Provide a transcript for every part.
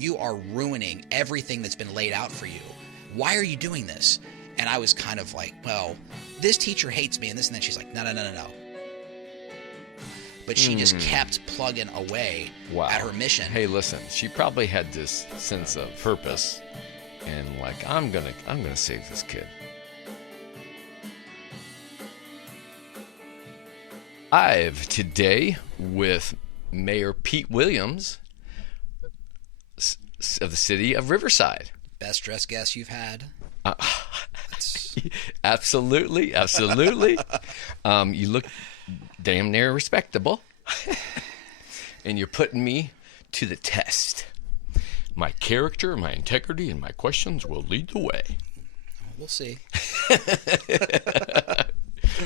You are ruining everything that's been laid out for you. Why are you doing this? And I was kind of like, well, this teacher hates me and this, and then she's like, no. But she just kept plugging away at her mission. Hey, listen, she probably had this sense of purpose and like, I'm gonna save this kid. Live today with Mayor Pete Williams of the city of Riverside. Best dressed guest you've had. Absolutely. You look damn near respectable. And you're putting me to the test. My character, my integrity, and my questions will lead the way. We'll see.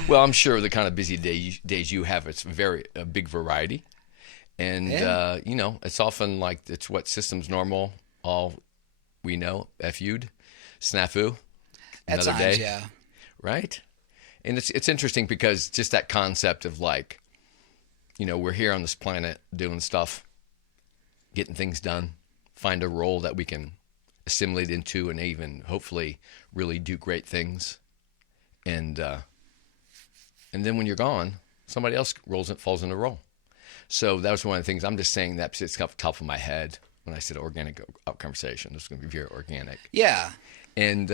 Well, I'm sure the kind of busy days you have, it's a big variety. And, it's often like it's what systems normal, all we know, FU'd, snafu, another day. Yeah. Right? And it's interesting because just that concept of like, we're here on this planet doing stuff, getting things done, find a role that we can assimilate into and even hopefully really do great things. And then when you're gone, somebody else falls in a role. So that was one of the things. I'm just saying that it's off the top of my head when I said organic conversation. This is going to be very organic. Yeah. And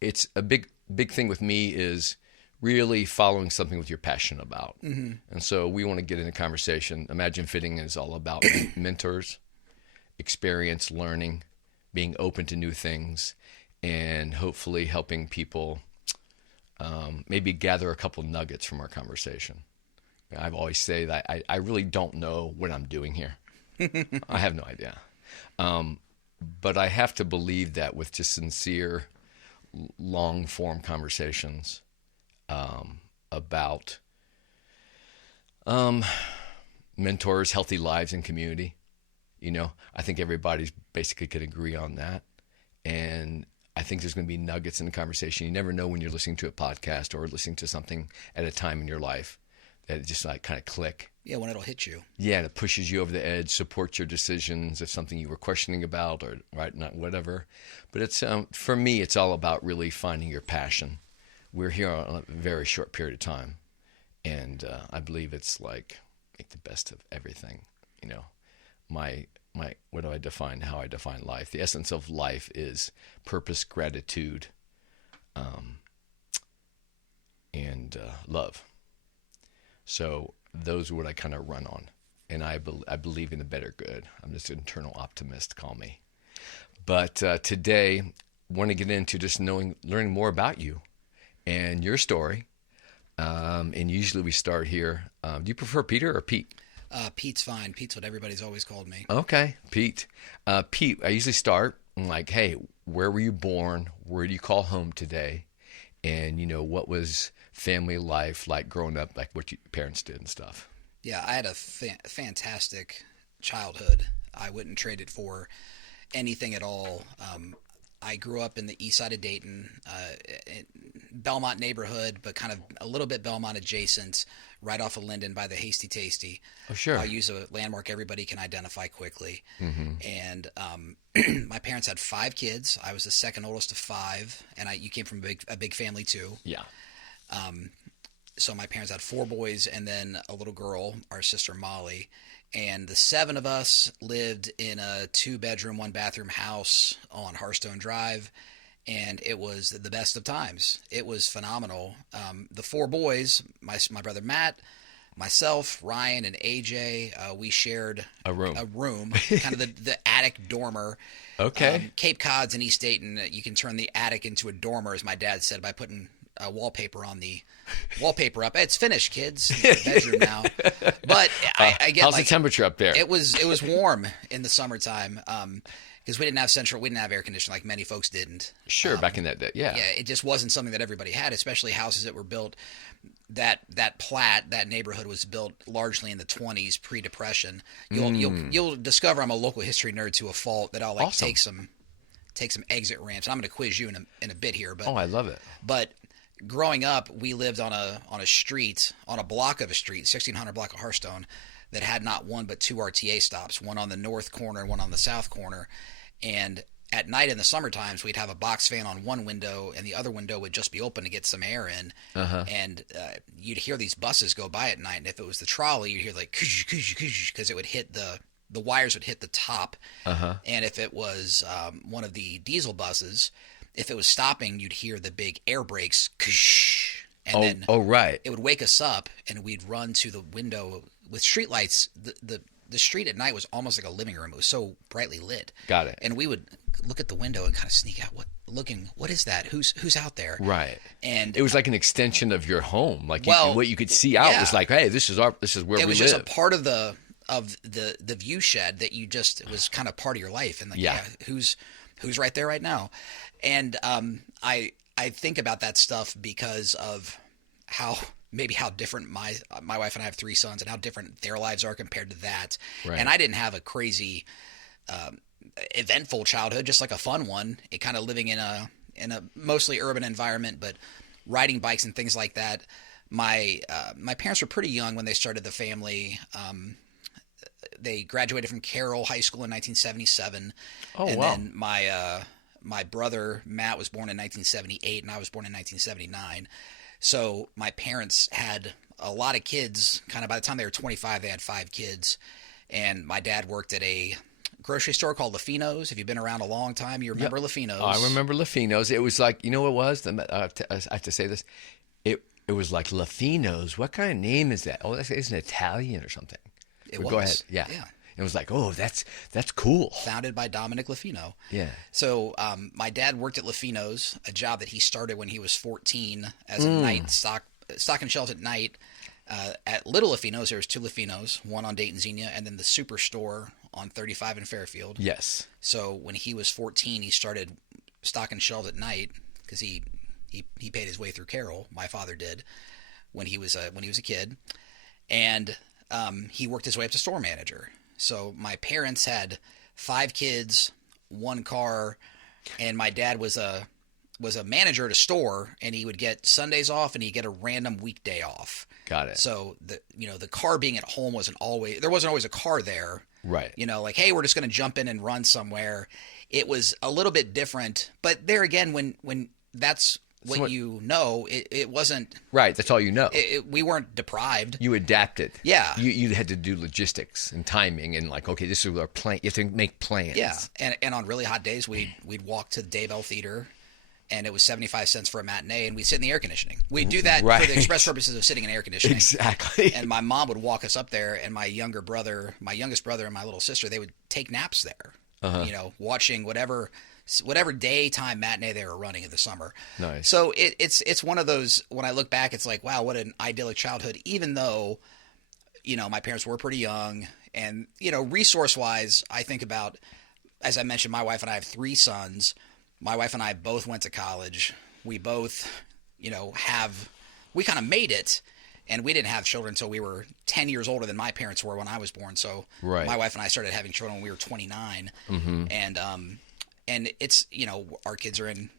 it's a big thing with me is really following something with you're passionate about. Mm-hmm. And so we want to get into conversation. Imagine Fitting is all about mentors, experience, learning, being open to new things, and hopefully helping people maybe gather a couple nuggets from our conversation. I've always say that I really don't know what I'm doing here. I have no idea. But I have to believe that with just sincere, long-form conversations about mentors, healthy lives, and community, I think everybody's basically could agree on that. And I think there's going to be nuggets in the conversation. You never know when you're listening to a podcast or listening to something at a time in your life that it just like kind of click. Yeah, when it'll hit you. Yeah, and it pushes you over the edge, supports your decisions if something you were questioning about or not whatever. But it's for me, it's all about really finding your passion. We're here on a very short period of time, and I believe it's like make the best of everything. My what do I define? How I define life? The essence of life is purpose, gratitude, and love. So those are what I kind of run on. And I believe in the better good. I'm just an internal optimist, call me. But today, I want to get into just learning more about you and your story. And usually we start here. Do you prefer Peter or Pete? Pete's fine. Pete's what everybody's always called me. Okay, Pete. Pete, I usually start like, hey, where were you born? Where do you call home today? And, what was family life like growing up, like what your parents did and stuff? Yeah, I had a fantastic childhood. I wouldn't trade it for anything at all. I grew up in the east side of Dayton, Belmont neighborhood, but kind of a little bit Belmont adjacent, right off of Linden by the Hasty Tasty. Oh, sure. I'll use a landmark everybody can identify quickly. Mm-hmm. And my parents had 5 kids. I was the second oldest of 5, and you came from a big family too. Yeah. So my parents had 4 boys and then a little girl, our sister Molly. And the 7 of us lived in a 2-bedroom, 1-bathroom house on Hearthstone Drive, and it was the best of times. It was phenomenal. The 4 boys, my brother Matt, myself, Ryan, and AJ, we shared a room, kind of the attic dormer. Okay. Cape Cod's in East Dayton. You can turn the attic into a dormer, as my dad said, by putting wallpaper on the wallpaper up. It's finished, kids. It's a bedroom now. But I get how's the temperature up there? It was warm in the summertime because we didn't have air conditioning like many folks didn't. Sure, back in that day, yeah. Yeah, it just wasn't something that everybody had, especially houses that were built. That neighborhood was built largely in the 20s, pre-Depression. You'll discover I'm a local history nerd to a fault. That I'll take some exit ramps. And I'm going to quiz you in a bit here, but I love it. But growing up, we lived on a street, on a block of a street, 1600 block of Hearthstone, that had not one but two RTA stops, one on the north corner and one on the south corner. And at night in the summer times, we'd have a box fan on one window, and the other window would just be open to get some air in. And you'd hear these buses go by at night, and if it was the trolley, you'd hear like because it would hit the wires would hit the top. And if it was one of the diesel buses, if it was stopping, you'd hear the big air brakes. And then it would wake us up, and we'd run to the window with streetlights. The street at night was almost like a living room. It was so brightly lit. Got it. And we would look at the window and kind of sneak out. What is that? Who's out there? Right. And it was like an extension of your home. Like what you could see out was like, hey, this is where we live. It was just a part of the view shed that you just, it was kind of part of your life. And like, who's right there right now? And I think about that stuff because of how different my wife and I have three sons, and how different their lives are compared to that. Right. And I didn't have a crazy eventful childhood, just like a fun one. It kind of living in a mostly urban environment, but riding bikes and things like that. My parents were pretty young when they started the family. They graduated from Carroll High School in 1977. Then my brother Matt was born in 1978, and I was born in 1979. So my parents had a lot of kids. Kind of by the time they were 25, they had 5 kids. And my dad worked at a grocery store called Lafino's. If you've been around a long time, you remember Lafino's. I remember Lafino's. It was like, you know what it was? I have to say this. It was like Lafino's. What kind of name is that? Oh, it's an Italian or something. It was. Go ahead. Yeah. It was like, oh, that's cool. Founded by Dominic Lafino. Yeah. So my dad worked at Lafino's, a job that he started when he was 14 as a night stocking shelves at night. At Little Lafino's, there was 2 Lafino's, one on Dayton Xenia, and then the Superstore on 35 in Fairfield. Yes. So when he was 14, he started stocking shelves at night because he paid his way through Carroll. My father did when he was a kid, and he worked his way up to store manager. So my parents had 5 kids, 1 car, and my dad was a manager at a store, and he would get Sundays off, and he'd get a random weekday off. Got it. So the car being at home wasn't always a car there. Right. Like, hey, we're just going to jump in and run somewhere. It was a little bit different, but there again, when that's what it wasn't right. That's all you know. We weren't deprived. You adapted. Yeah. You had to do logistics and timing and like, okay, this is our plan. You have to make plans. Yeah. And on really hot days, we'd walk to the Daybell Theater, and it was 75 cents for a matinee, and we'd sit in the air conditioning. We'd do that for the express purposes of sitting in air conditioning. Exactly. And my mom would walk us up there, and my youngest brother, and my little sister, they would take naps there, watching whatever daytime matinee they were running in the summer. Nice. So it's one of those, when I look back, it's like, wow, what an idyllic childhood, even though, my parents were pretty young. And, resource-wise, I think about, as I mentioned, my wife and I have 3 sons. My wife and I both went to college. We both, we kind of made it, and we didn't have children until we were 10 years older than my parents were when I was born. So my wife and I started having children when we were 29. Mm-hmm. And it's, our kids are in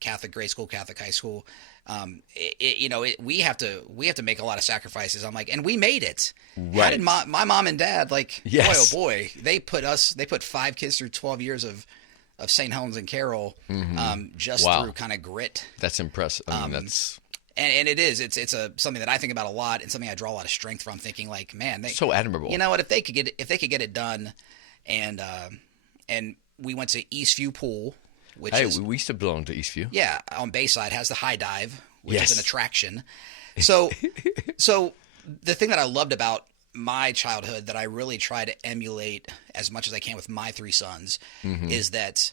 Catholic grade school, Catholic high school. We have to make a lot of sacrifices. I'm like, and we made it. Right. How did my mom and dad, like, yes. boy, oh boy, they put 5 kids through 12 years of St. Helens and Carroll, through kind of grit. That's impressive. I mean, that's and it is. It's something that I think about a lot, and something I draw a lot of strength from. Thinking like, man, so admirable. You know what? If they could get it done, and we went to Eastview Pool, which we used to belong to Eastview. Yeah, on Bayside has the high dive, which is an attraction. So the thing that I loved about my childhood that I really try to emulate as much as I can with my 3 sons is that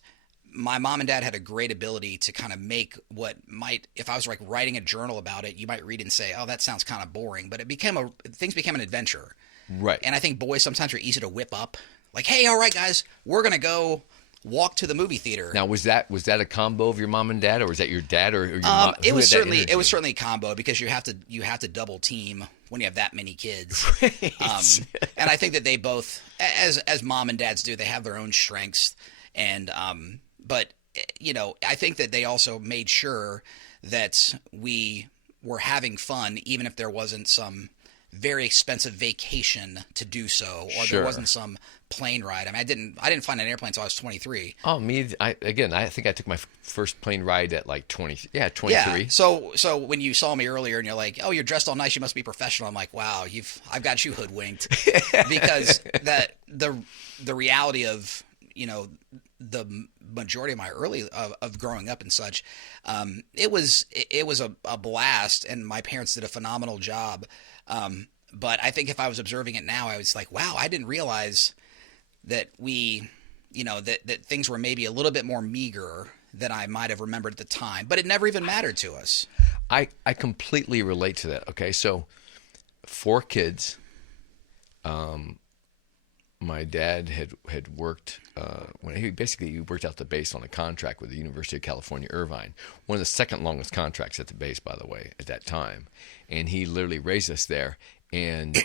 my mom and dad had a great ability to kind of make what might, if I was like writing a journal about it, you might read it and say, oh, that sounds kind of boring, but things became an adventure. Right. And I think boys sometimes are easy to whip up. Like, hey, all right, guys, we're going to go walk to the movie theater. Now, was that a combo of your mom and dad, or was that your dad or your mom? It was certainly a combo, because you have to double team when you have that many kids. Right. And I think that they both, as mom and dads do, they have their own strengths. And but I think that they also made sure that we were having fun, even if there wasn't some very expensive vacation to do so, or Sure. there wasn't some plane ride. I mean, I didn't find an airplane until I was 23. Oh, I think I took my first plane ride at like 23. Yeah. So when you saw me earlier and you're like, "Oh, you're dressed all nice, you must be professional." I'm like, "Wow, I've got you hoodwinked." Because the reality of, the majority of my early of growing up and such, it was a blast, and my parents did a phenomenal job. But I think if I was observing it now, I was like, wow, I didn't realize that that things were maybe a little bit more meager than I might have remembered at the time, but it never even mattered to us. I completely relate to that. Okay. So 4 kids. My dad had worked when he worked out the base on a contract with the University of California, Irvine, one of the second longest contracts at the base, by the way, at that time. And he literally raised us there. And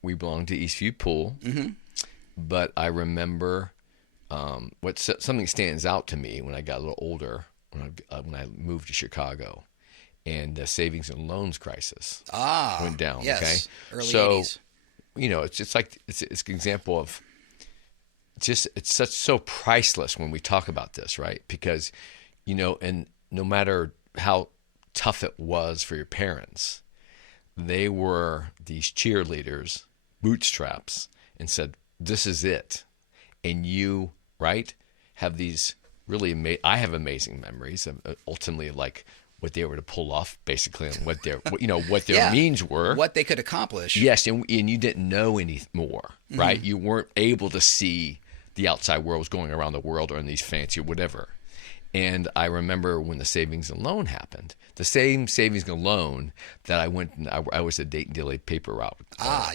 we belonged to Eastview Pool. Mm-hmm. But I remember something stands out to me when I got a little older, when I moved to Chicago, and the savings and loans crisis went down. Yes, okay, early so 80s. It's an example of it's so priceless when we talk about this, right? Because and no matter how tough it was for your parents, they were these cheerleaders, bootstraps, and said, "This is it." And you, right, have these really I have amazing memories of ultimately like what they were to pull off, basically, and what their Yeah, means were, what they could accomplish. Yes, and you didn't know any more, right? Mm-hmm. You weren't able to see the outside world was going around the world or in these fancy whatever. And I remember when the savings and loan happened, the same savings and loan that I went and I was a Dayton Daily paper route.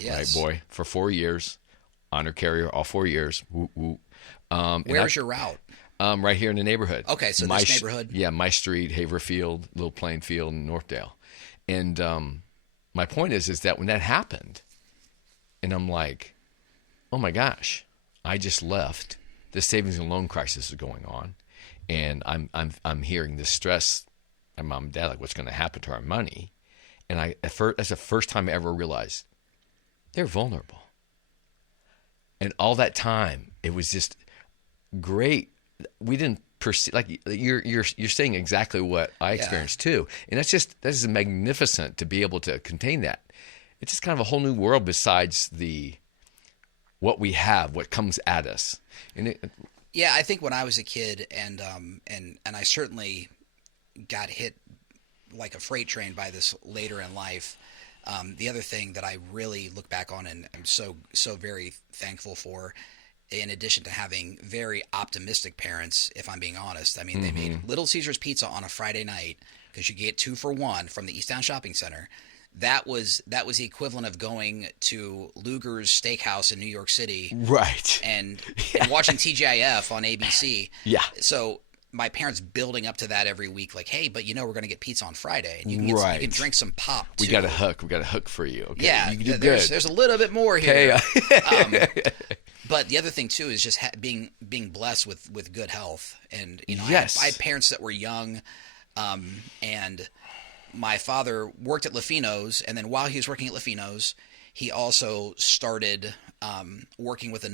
Yes. Right, boy, for 4 years, honor carrier all 4 years. Woo, woo. Where's your route? Right here in the neighborhood. Okay, so this neighborhood? Yeah, my street, Haverfield, Little Plainfield, and Northdale. And my point is that when that happened, and I'm like, oh my gosh, I just left. The savings and loan crisis is going on, and I'm hearing this stress. My mom and dad, like, what's going to happen to our money? And that's the first time I ever realized they're vulnerable. And all that time, it was just great. We didn't perceive, like you're saying exactly what I experienced too, and that is magnificent to be able to contain that. It's just kind of a whole new world besides what we have, what comes at us. And I think when I was a kid, and I certainly got hit like a freight train by this later in life. The other thing that I really look back on and I'm so very thankful for, in addition to having very optimistic parents, if I'm being honest. I mean, they made Little Caesars pizza on a Friday night because you get 2 for 1 from the Easttown Shopping Center. That was the equivalent of going to Luger's Steakhouse in New York City, right? And watching TGIF on ABC. Yeah. So my parents building up to that every week, like, hey, but we're going to get pizza on Friday, and you can you can drink some pop too. We got a hook for you. Okay? Yeah, you can do there's a little bit more here. Okay. But the other thing too is just being blessed with good health, and yes. I had parents that were young, and my father worked at LaFino's, and then while he was working at LaFino's, he also started working with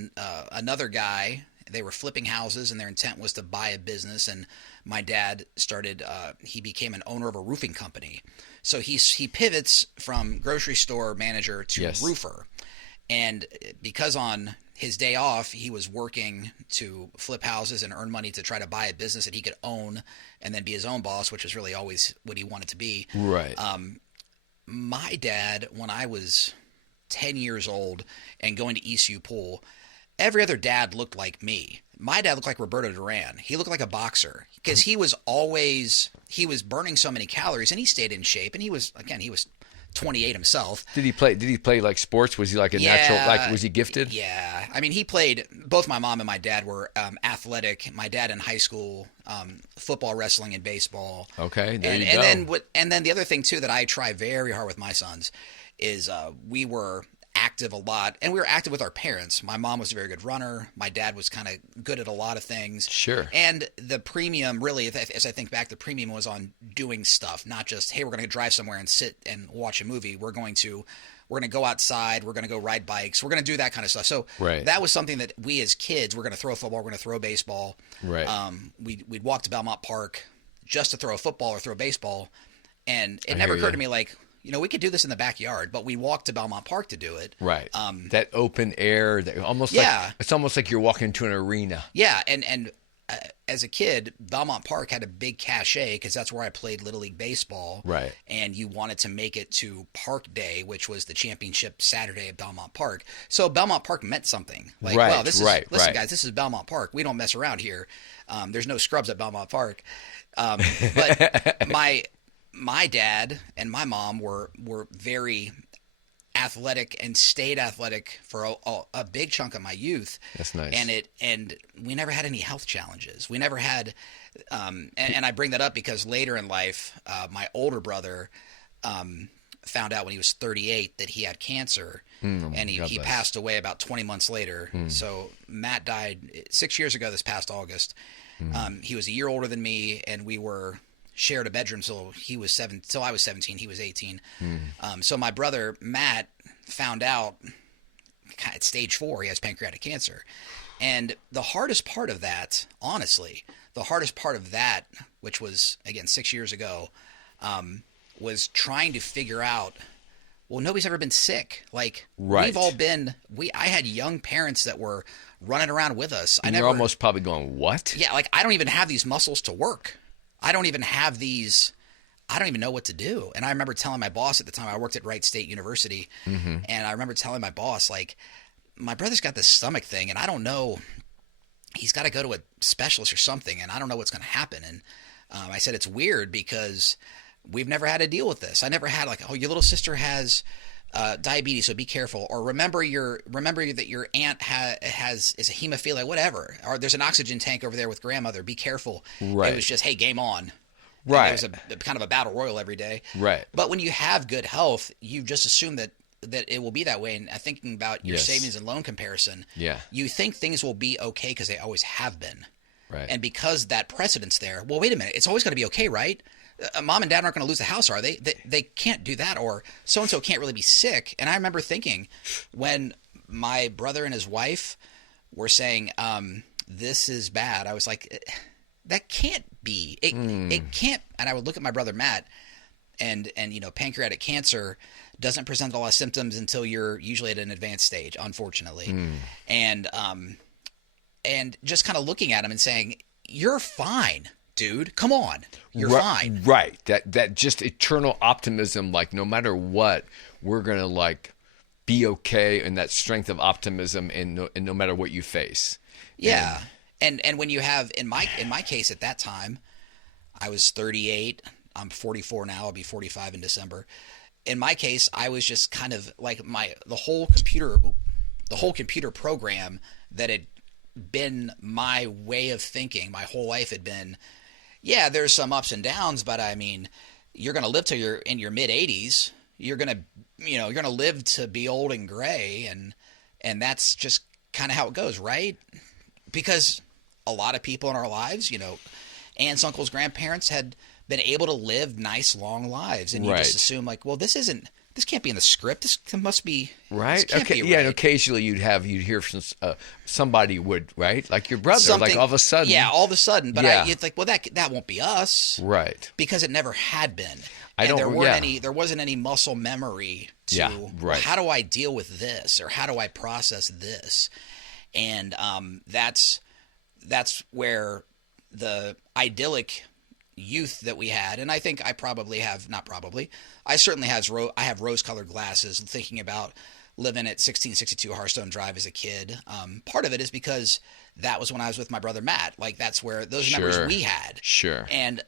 another guy. They were flipping houses, and their intent was to buy a business. And my dad started. He became an owner of a roofing company, so he pivots from grocery store manager to roofer, and because on his day off, he was working to flip houses and earn money to try to buy a business that he could own and then be his own boss, which was really always what he wanted to be. Right. My dad, when I was 10 years old and going to ECU Pool, every other dad looked like me. My dad looked like Roberto Duran. He looked like a boxer because he was burning so many calories, and he stayed in shape, and he was 28 himself. Did he play like sports? Was he like a natural, like, was he gifted? Yeah. I mean, he played, both my mom and my dad were athletic. My dad in high school, football, wrestling, and baseball. Okay. There you go. And then the other thing too that I try very hard with my sons is we were active a lot, and we were active with our parents. My mom was a very good runner. My dad was kind of good at a lot of things. Sure. And the premium, really, as I think back, the premium was on doing stuff, not just, hey, we're going to drive somewhere and sit and watch a movie. We're going to go outside. We're going to go ride bikes. We're going to do that kind of stuff. So that was something that we as kids, we're going to throw football. We're going to throw baseball. Right. We'd walk to Belmont Park just to throw a football or throw baseball. And it never occurred to me like, we could do this in the backyard, but we walked to Belmont Park to do it. Right. That open air, it's almost like you're walking into an arena. Yeah. And as a kid, Belmont Park had a big cachet because that's where I played Little League Baseball. Right. And you wanted to make it to Park Day, which was the championship Saturday at Belmont Park. So Belmont Park meant something. Like, well, listen, guys, this is Belmont Park. We don't mess around here. There's no scrubs at Belmont Park. But my dad and my mom were very athletic and stayed athletic for a big chunk of my youth. That's nice. And we never had any health challenges. We never had, and I bring that up because later in life, my older brother found out when he was 38 that he had cancer, and he passed away about 20 months later. So Matt died 6 years ago this past August. He was a year older than me, and we were shared a bedroom till I was 17. He was 18. So my brother Matt found out at stage 4 he has pancreatic cancer, and the hardest part of that, honestly, which was again 6 years ago, was trying to figure out. Well, nobody's ever been sick. Like we've all been. I had young parents that were running around with us. You're almost probably going, what? Yeah, like I don't even have these muscles to work. I don't even have these. I don't even know what to do. And I remember telling my boss at the time, I worked at Wright State University, and I remember telling my boss, like, my brother's got this stomach thing, and I don't know. He's got to go to a specialist or something, and I don't know what's going to happen. And I said, it's weird because we've never had to deal with this. I never had like, oh, your little sister has diabetes, so be careful. Or remember that your aunt is a hemophilia, whatever. Or there's an oxygen tank over there with grandmother. Be careful. Right. It was just, hey, game on. Right. It was a kind of a battle royal every day. Right. But when you have good health, you just assume that it will be that way. And thinking about your savings and loan comparison, you think things will be okay because they always have been. Right. And because that precedent's there, well, wait a minute, it's always going to be okay, right? Mom and dad aren't going to lose the house, are they? They can't do that, or so-and-so can't really be sick. And I remember thinking when my brother and his wife were saying, this is bad, I was like, that can't be. It can't. And I would look at my brother Matt, and pancreatic cancer doesn't present a lot of symptoms until you're usually at an advanced stage, unfortunately. And just kind of looking at him and saying, you're fine. Dude, come on. You're fine. Right. That just eternal optimism, like no matter what, we're going to like be okay, and that strength of optimism and no matter what you face. Yeah. And when you have in my case at that time, I was 38, I'm 44 now, I'll be 45 in December. In my case, I was just kind of like the whole computer program that had been my way of thinking my whole life had been, yeah, there's some ups and downs, but I mean, you're going to live till you're in your mid 80s. You're going to live to be old and gray. And that's just kind of how it goes, right? Because a lot of people in our lives, aunts, uncles, grandparents had been able to live nice, long lives. And you just assume like, well, this can't be in the script. This must be right. This can't be right. Yeah, and occasionally you'd hear from somebody would, right, like your brother, like all of a sudden. Yeah, all of a sudden. But you'd think, well, that won't be us, right? Because it never had been. There wasn't any muscle memory to well, how do I deal with this, or how do I process this, and that's where the idyllic youth that we had, and I think I probably have, not probably, I certainly I have rose-colored glasses thinking about living at 1662 Hearthstone Drive as a kid. Part of it is because that was when I was with my brother Matt. Like that's where those memories we had. Sure. And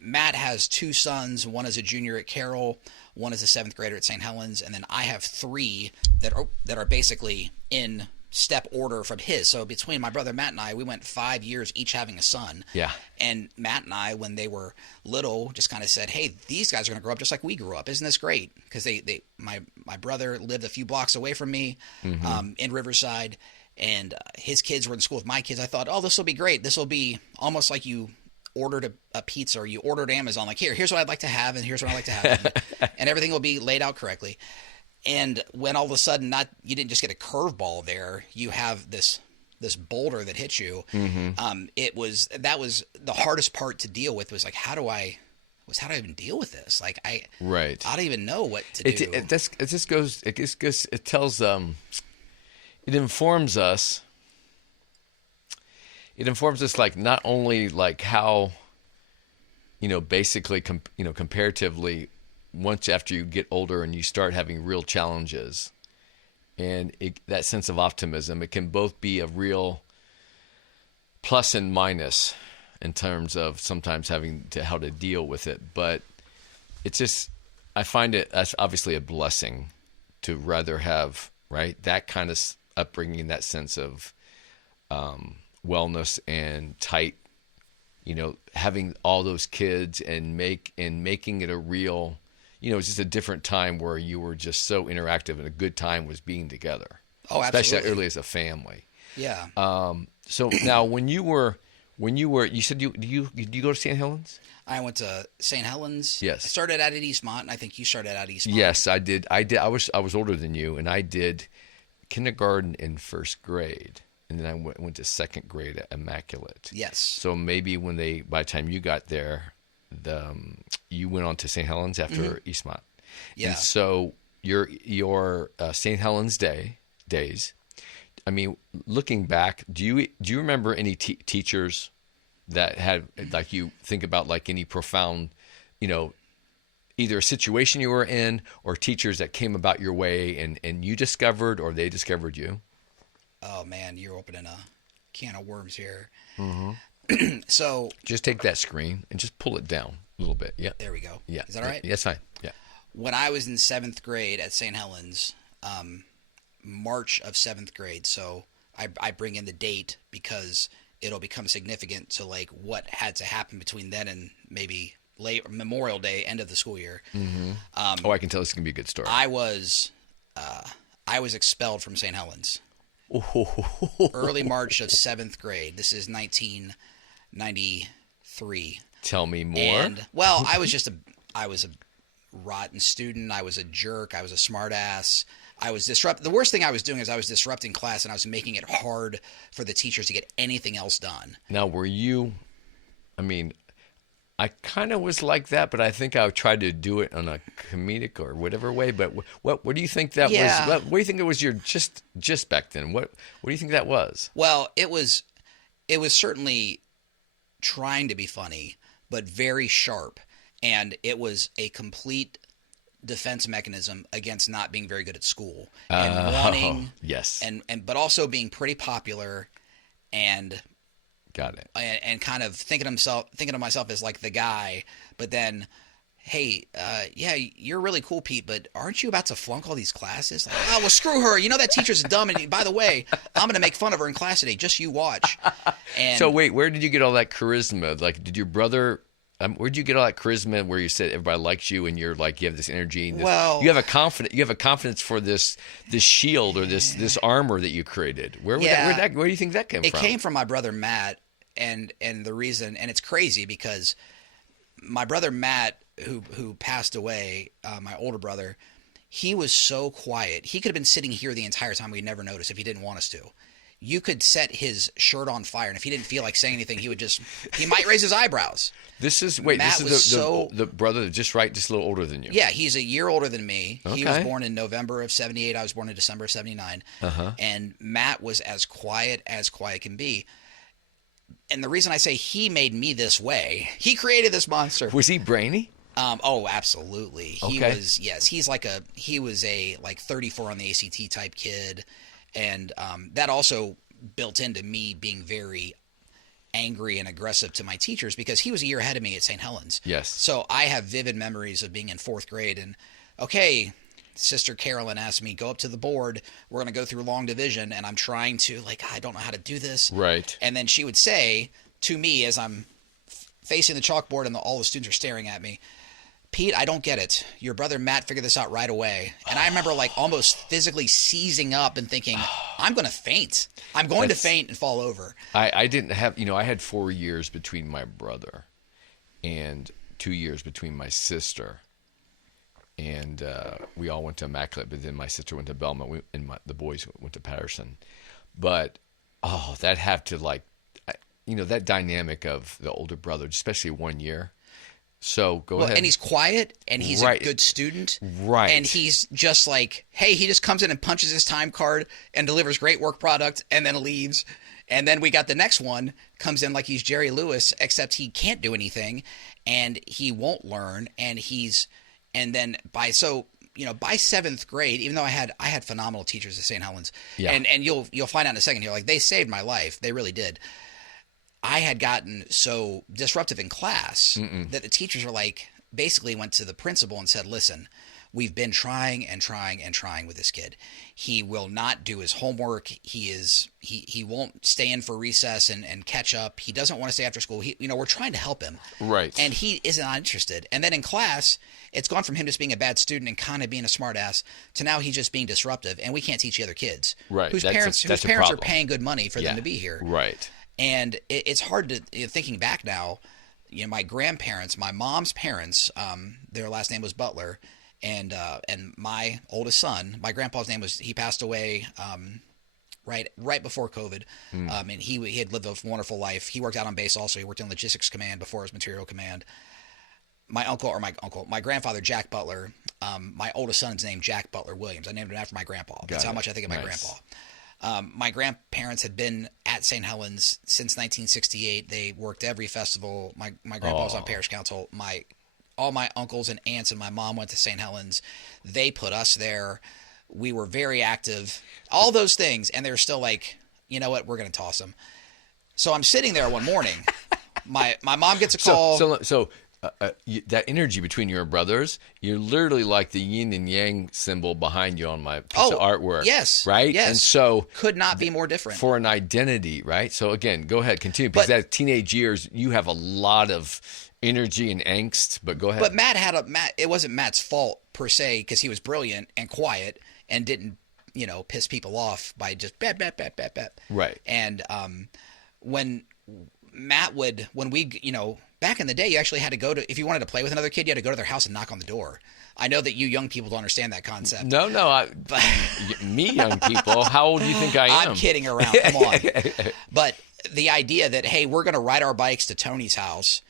Matt has two sons. One is a junior at Carroll. One is a 7th grader at St. Helens. And then I have 3 that are basically in step order from his. So between my brother Matt and I, we went 5 years each having a son. Yeah. And Matt and I, when they were little, just kind of said, hey, these guys are going to grow up just like we grew up. Isn't this great? Because my brother lived a few blocks away from me in Riverside, and his kids were in school with my kids. I thought, oh, this will be great. This will be almost like you ordered a pizza or you ordered Amazon. Like, here's what I'd like to have, and here's what I'd like to have. And everything will be laid out correctly. And when all of a sudden, you didn't just get a curveball there, you have this boulder that hits you. That was the hardest part to deal with. Was like, how do I even deal with this? Like, I don't even know what to do. It tells it informs us. It informs us, like, not only like how, basically comparatively, once after you get older and you start having real challenges, and that sense of optimism, it can both be a real plus and minus in terms of sometimes how to deal with it. But it's just, I find it as obviously a blessing to rather have, that kind of upbringing, that sense of wellness and tight, having all those kids and making it a real, it's just a different time where you were just so interactive, and a good time was being together. Oh, absolutely. Especially early as a family. Yeah. So now when you said did you go to St. Helens? I went to St. Helens. Yes. I started out at Eastmont, and I think you started out at Eastmont. Yes, I did. I was older than you, and I did kindergarten and first grade. And then I went to second grade at Immaculate. Yes. So maybe by the time you got there, you went on to St. Helens after Eastmont. Yeah. And so your St. Helens days. I mean, looking back, do you remember any teachers that had, like, you think about, like, any profound, either a situation you were in or teachers that came about your way and you discovered or they discovered you? Oh man, you're opening a can of worms here. So just take that screen and just pull it down a little bit. Yeah. There we go. Yeah. Is that all right? That's fine. Yeah. When I was in 7th grade at St. Helens, March of 7th grade, so I bring in the date because it'll become significant to, like, what had to happen between then and maybe late Memorial Day, end of the school year. I can tell this is gonna be a good story. I was expelled from St. Helens. Early March of 7th grade. This is 1993. Tell me more. And, well, I was a rotten student. I was a jerk. I was a smart ass. I was the worst thing I was doing is I was disrupting class, and I was making it hard for the teachers to get anything else done. Now, I kind of was like that, but I think I tried to do it on a comedic or whatever way. But what do you think that was? What do you think it was? Your just back then. What do you think that was? Well, it was certainly trying to be funny, but very sharp, and it was a complete defense mechanism against not being very good at school and wanting, yes, and but also being pretty popular, and. Got it. And kind of thinking of myself as, like, the guy, but then, hey, yeah, you're really cool, Pete, but aren't you about to flunk all these classes? Like, oh, well, screw her. That teacher's dumb, and by the way, I'm going to make fun of her in class today. Just you watch. And so wait, where did you get all that charisma? Like, did your brother? Where did you get all that charisma? Where you said everybody likes you, and you're like, you have this energy. And you have a confidence for this shield or this armor that you created. Where do you think that came from? It came from my brother Matt, and the reason, and it's crazy because my brother Matt, who passed away, my older brother, he was so quiet. He could have been sitting here the entire time. We'd never noticed if he didn't want us to. You could set his shirt on fire, and if he didn't feel like saying anything, he might raise his eyebrows. This is the brother that's just a little older than you. Yeah, he's a year older than me. Okay. He was born in November of 78. I was born in December of 79. And Matt was as quiet can be. And the reason I say he made me this way, he created this monster. Was he brainy? Oh, absolutely. Okay. He was, yes. He was a 34 on the ACT type kid. And that also built into me being very angry and aggressive to my teachers because he was a year ahead of me at St. Helens. Yes. So I have vivid memories of being in 4th grade and, okay, Sister Carolyn asked me, go up to the board. We're going to go through long division. And I'm trying to, like, I don't know how to do this. Right. And then she would say to me as I'm facing the chalkboard and all the students are staring at me, Pete, I don't get it. Your brother Matt figured this out right away. And I remember like almost physically seizing up and thinking, I'm going to faint. I'm going to faint and fall over. I didn't have, I had 4 years between my brother and 2 years between my sister. And we all went to Immaculate, but then my sister went to Belmont and the boys went to Patterson. But, that have to like, that dynamic of the older brother, especially 1 year. So go ahead. And he's quiet, and he's a good student. Right. And he's just like, hey, he just comes in and punches his time card and delivers great work product and then leaves. And then we got the next one, comes in like he's Jerry Lewis, except he can't do anything and he won't learn. And then by 7th grade, even though I had phenomenal teachers at St. Helens, and you'll find out in a second here, like they saved my life. They really did. I had gotten so disruptive in class that the teachers were like, basically went to the principal and said, listen, we've been trying and trying and trying with this kid. He will not do his homework. He won't stay in for recess and catch up. He doesn't want to stay after school. We're trying to help him. Right. And he is not interested. And then in class, it's gone from him just being a bad student and kind of being a smart ass to now he's just being disruptive. And we can't teach the other kids. Right. Whose parents are paying good money for them to be here. Right. And it's hard to, thinking back now, my grandparents, my mom's parents, their last name was Butler, and my oldest son, my grandpa's name he passed away right before COVID, and he had lived a wonderful life. He worked out on base also. He worked in logistics command before his material command. My grandfather, Jack Butler, my oldest son's named Jack Butler Williams. I named him after my grandpa. That's how much I think of my grandpa. My grandparents had been at St. Helens since 1968. They worked every festival. My grandpa was on parish council. All my uncles and aunts and my mom went to St. Helens. They put us there. We were very active. All those things, and they were still like, you know what? We're going to toss them. So I'm sitting there one morning. My mom gets a call. So that energy between your brothers, you're literally like the yin and yang symbol behind you on my piece of artwork. Yes. Right? Yes. And so could not be more different. For an identity, right? So again, go ahead, continue. Because that teenage years, you have a lot of energy and angst, but go ahead. But Matt it wasn't Matt's fault per se, because he was brilliant and quiet and didn't, piss people off by just bat. Right. And when Matt when we, back in the day, you actually had to go to, if you wanted to play with another kid, you had to go to their house and knock on the door. I know that you young people don't understand that concept. No, me young people, how old do you think I am? I'm kidding around, come on. But the idea that, hey, we're going to ride our bikes to Tony's house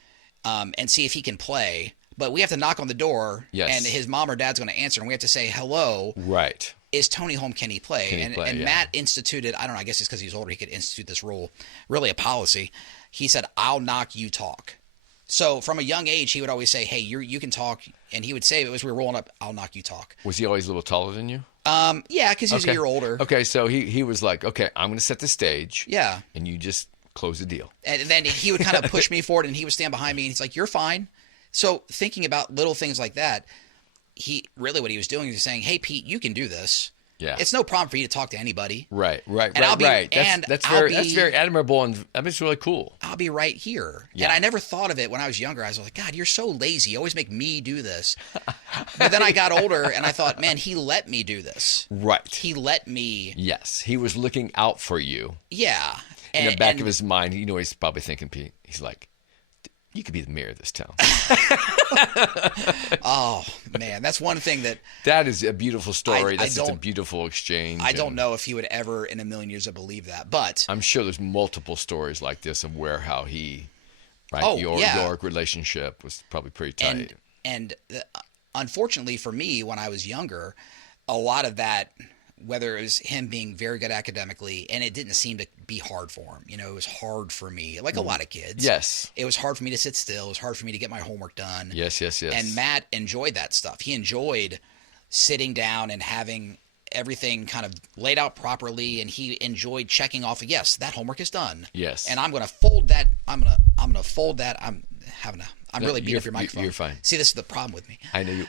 and see if he can play, but we have to knock on the door, and his mom or dad's going to answer, and we have to say, hello. Right. Is Tony home? Can he play? And Matt instituted, I don't know, I guess it's because he's older, he could institute this rule, really a policy. He said, I'll knock, you talk. So from a young age, he would always say, hey, you can talk. And he would say, as we were rolling up, I'll knock, you talk. Was he always a little taller than you? Yeah, because he was a year older. Okay, so he was like, okay, I'm going to set the stage. Yeah. And you just close the deal. And then he would kind of push me forward, and he would stand behind me, and he's like, you're fine. So thinking about little things like that, what he was doing is saying, hey, Pete, you can do this. Yeah. It's no problem for you to talk to anybody. Right. And That's very admirable, and it's really cool. I'll be right here. Yeah. And I never thought of it when I was younger. I was like, God, you're so lazy. You always make me do this. But then I got older, and I thought, man, he let me do this. Right. He let me. Yes. He was looking out for you. Yeah. In the back of his mind, he's probably thinking, Pete, he's like, you could be the mayor of this town. Oh, man. That's one thing that is a beautiful story. That's just a beautiful exchange. I don't know if he would ever in a million years have believed that, but I'm sure there's multiple stories like this of how he, your relationship was probably pretty tight. And unfortunately for me, when I was younger, a lot of that, whether it was him being very good academically, and it didn't seem to be hard for him. It was hard for me, like a lot of kids. Yes. It was hard for me to sit still. It was hard for me to get my homework done. Yes. And Matt enjoyed that stuff. He enjoyed sitting down and having everything kind of laid out properly, and he enjoyed checking off, yes, that homework is done. Yes. And I'm going to fold that. I'm going to fold that. I'm really beating up your microphone. You're fine. See, this is the problem with me. I know you.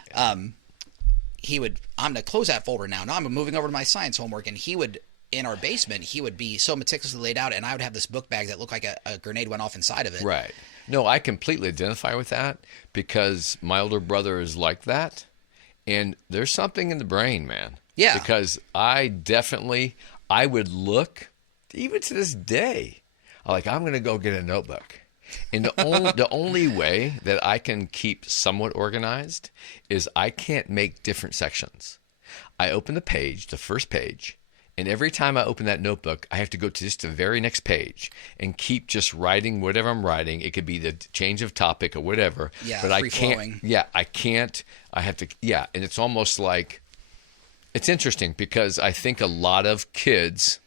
I'm going to close that folder now. Now I'm moving over to my science homework. And he would, in our basement, he would be so meticulously laid out, and I would have this book bag that looked like a grenade went off inside of it. Right. No, I completely identify with that because my older brother is like that. And there's something in the brain, man. Yeah. Because I would look, even to this day, I'm going to go get a notebook. And the only way that I can keep somewhat organized is I can't make different sections. I open the first page, and every time I open that notebook, I have to go to just the very next page and keep just writing whatever I'm writing. It could be the change of topic or whatever. Yeah, but free flowing. I can't. I have to. Yeah, and it's almost like it's interesting because I think a lot of kids.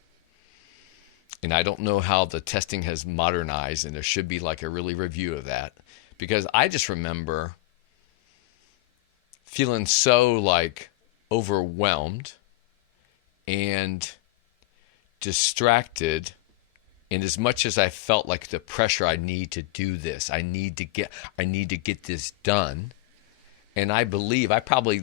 And I don't know how the testing has modernized, and there should be like a really review of that, because I just remember feeling so like overwhelmed and distracted. And as much as I felt like the pressure, I need to do this, I need to get this done. And I believe I probably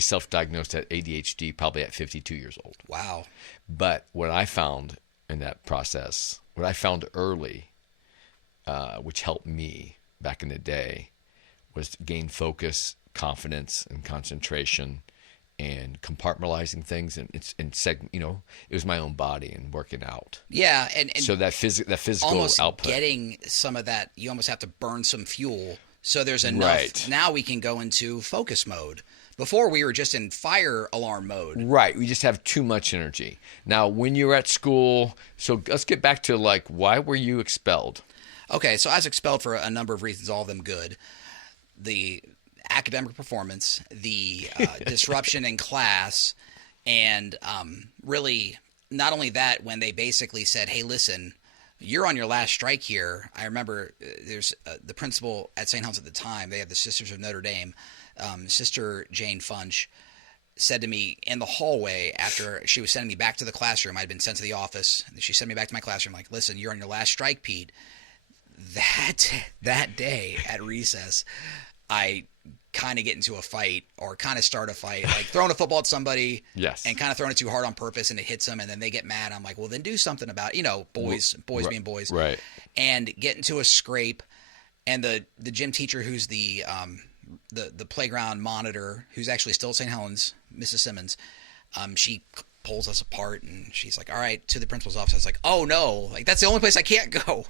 self-diagnosed at ADHD probably at 52 years old. Wow. But what I found in that process, what I found early, which helped me back in the day, was to gain focus, confidence, and concentration, and compartmentalizing things, and it was my own body and working out. Yeah, and so that physical almost output, getting some of that, you almost have to burn some fuel. So there's enough. Right. Now we can go into focus mode. Before we were just in fire alarm mode. Right. We just have too much energy. Now, when you're at school, so let's get back to why were you expelled? Okay, so I was expelled for a number of reasons, all of them good. The academic performance, the disruption in class, and really not only that, when they basically said, hey, listen, you're on your last strike here. I remember there's the principal at St. Helens at the time, they had the Sisters of Notre Dame, Sister Jane Funch, said to me in the hallway after she was sending me back to the classroom. I'd been sent to the office. She sent me back to my classroom like, listen, you're on your last strike, Pete. That day at recess, I kind of get into a fight or kind of start a fight, like throwing a football at somebody. Yes. And kind of throwing it too hard on purpose, and it hits them, and then they get mad. I'm like, well, then do something about it. Boys being boys. Right. And get into a scrape, and the gym teacher who's the playground monitor, who's actually still at St. Helens, Mrs. Simmons, she pulls us apart, and she's like, all right, to the principal's office. I was like, oh no, like that's the only place I can't go.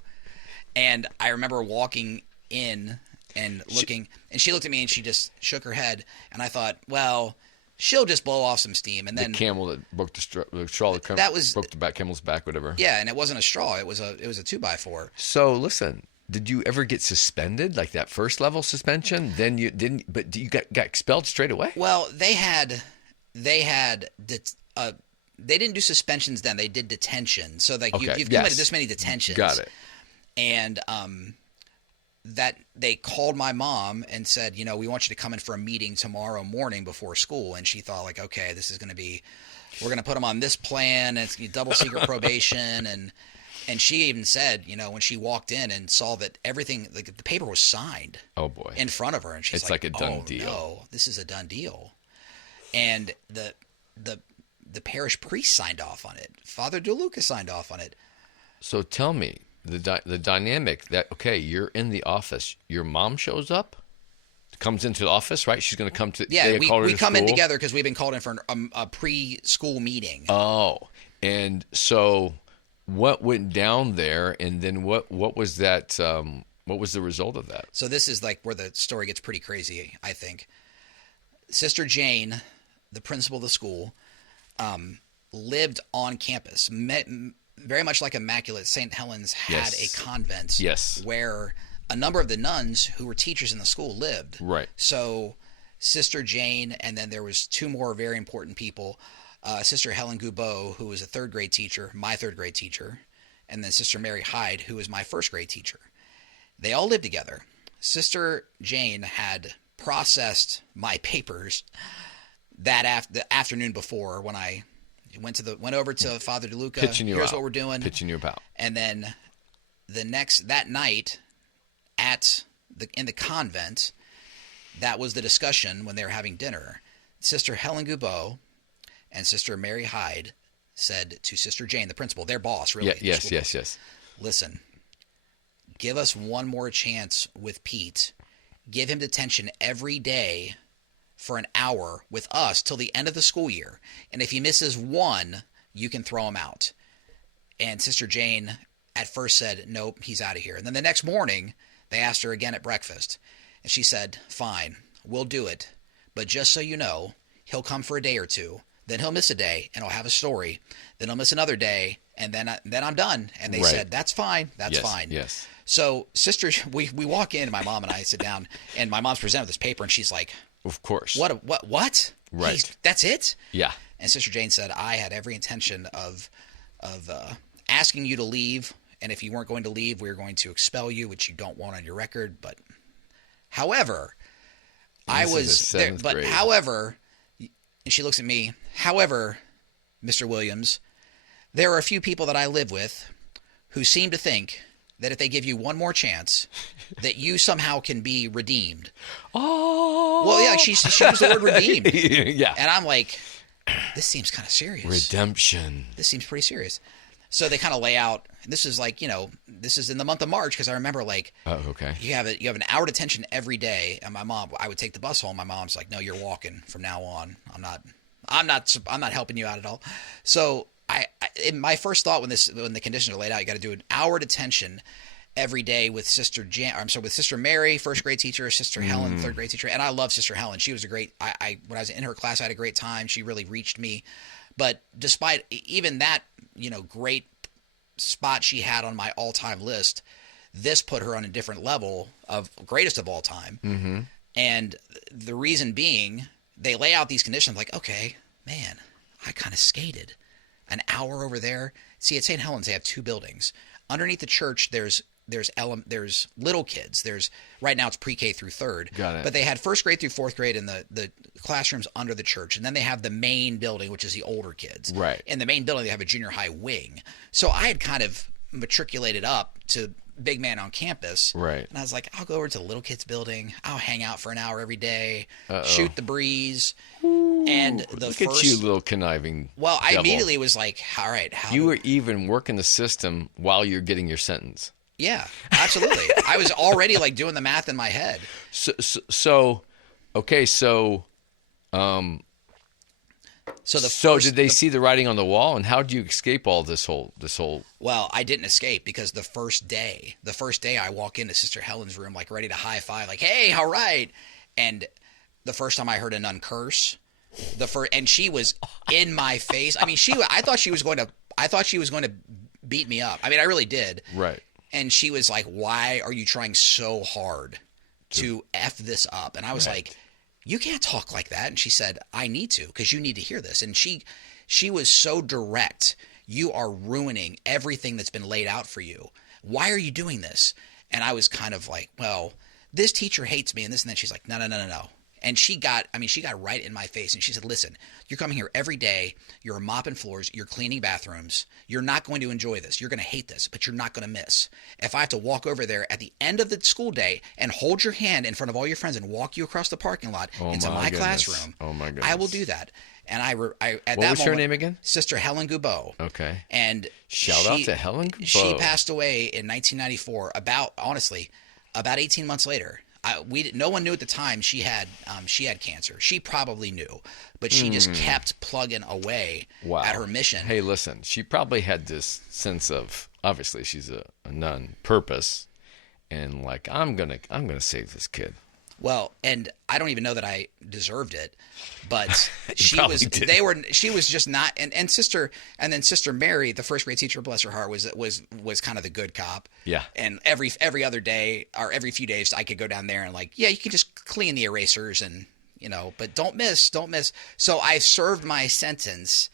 And I remember walking in and looking, and she looked at me and she just shook her head, and I thought, well, she'll just blow off some steam. And then the camel that broke the straw that broke the camel's back, whatever. Yeah, and it wasn't a straw; it was a 2x4. So listen, did you ever get suspended, like that first level suspension? Then you didn't, but you got expelled straight away? Well, they didn't do suspensions then; they did detention. So like you've committed this many detentions. Got it. And that they called my mom and said, we want you to come in for a meeting tomorrow morning before school. And she thought like, okay, this is going to be, we're going to put them on this plan, and it's double secret probation. And she even said, when she walked in and saw that everything, like the paper was signed. Oh boy. In front of her. And she's it's like a done deal. No, this is a done deal. And the parish priest signed off on it. Father DeLuca signed off on it. So tell me, the dynamic that, okay, you're in the office, your mom shows up, comes into the office, right? She's going to come to, yeah, we come in school. Together because we've been called in for a preschool meeting. Oh, and so what went down there, and then what was that, what was the result of that? So this is like where the story gets pretty crazy, I think. Sister Jane, the principal of the school, lived on campus, very much like Immaculate St. Helens had a convent where a number of the nuns who were teachers in the school lived. Right. So Sister Jane, and then there was two more very important people, Sister Helen Goubeau, who was a third grade teacher, my third grade teacher, and then Sister Mary Hyde, who was my first grade teacher. They all lived together. Sister Jane had processed my papers the afternoon before when I went over to Father DeLuca. Here's what we're doing. Pitching you about. And then that night in the convent, that was the discussion when they were having dinner. Sister Helen Goubeau and Sister Mary Hyde said to Sister Jane, the principal, their boss, really. Yeah, yes. Listen, give us one more chance with Pete. Give him detention every day for an hour with us till the end of the school year. And if he misses one, you can throw him out. And Sister Jane at first said, nope, he's out of here. And then the next morning, they asked her again at breakfast. And she said, fine, we'll do it. But just so you know, he'll come for a day or two. Then he'll miss a day, and he'll have a story. Then he'll miss another day, and then I'm done. And they said, that's fine. That's fine. Yes. So, sisters, we walk in, and my mom and I sit down, and my mom's presented this paper, and she's like, of course. What? Right. That's it? Yeah. And Sister Jane said, I had every intention of asking you to leave, and if you weren't going to leave, we were going to expel you, which you don't want on your record. But, however, I was there. But, however, and she looks at me, however, Mr. Williams, there are a few people that I live with who seem to think that if they give you one more chance, that you somehow can be redeemed. Oh. Well, yeah, she used the word redeemed. Yeah. And I'm like, this seems kind of serious. Redemption. This seems pretty serious. So they kind of lay out, and this is like, this is in the month of March, because I remember like, oh, okay. You have an hour detention every day, and my mom, I would take the bus home. My mom's like, no, you're walking from now on. I'm not helping you out at all. So my first thought when the conditions are laid out, you got to do an hour detention every day with Sister with Sister Mary, first grade teacher, Sister Helen, third grade teacher, and I love Sister Helen. She was a great. When I was in her class, I had a great time. She really reached me, but despite even that, great spot she had on my all-time list, this put her on a different level of greatest of all time. Mm-hmm. And the reason being, they lay out these conditions like, okay, man, I kind of skated an hour over there. See, at St. Helens, they have two buildings. Underneath the church, there's little kids. Right now it's pre-K through third. Got it. But they had first grade through fourth grade in the classrooms under the church. And then they have the main building, which is the older kids. Right. In the main building, they have a junior high wing. So I had kind of matriculated up to big man on campus. Right. And I was like, I'll go over to the little kids building. I'll hang out for an hour every day, shoot the breeze. Ooh, and look at you, little conniving Well, I devil. Immediately was like, all right. You were even working the system while you're getting your sentence. Yeah, absolutely. I was already like doing the math in my head. So did they see the writing on the wall, and how did you escape all this whole? Well, I didn't escape because the first day I walk into Sister Helen's room like ready to high five, like, hey, all right. And the first time I heard a nun curse, and she was in my face. I mean, I thought she was going to beat me up. I mean, I really did. Right. And she was like, why are you trying so hard to F this up? And I was like, you can't talk like that. And she said, I need to, because you need to hear this. And she was so direct. You are ruining everything that's been laid out for you. Why are you doing this? And I was kind of like, well, this teacher hates me and this and then. She's like, no. And she got right in my face and she said, listen, you're coming here every day. You're mopping floors. You're cleaning bathrooms. You're not going to enjoy this. You're going to hate this, but you're not going to miss. If I have to walk over there at the end of the school day and hold your hand in front of all your friends and walk you across the parking lot into my classroom, oh my goodness, I will do that. And at what that was moment, her name again? Sister Helen Goubeau. Okay. And shout out to Helen Goubeau. She passed away in 1994. About 18 months later. No one knew at the time she had cancer. She probably knew, but she just kept plugging away at her mission. Hey, listen, she probably had this sense of, obviously she's a nun, purpose, and like I'm gonna save this kid. Well, and I don't even know that I deserved it, but she was just not. And Sister Mary, the first grade teacher, bless her heart, was kind of the good cop. Yeah. And every other day or every few days, I could go down there and like, yeah, you can just clean the erasers and but don't miss. So I served my sentence,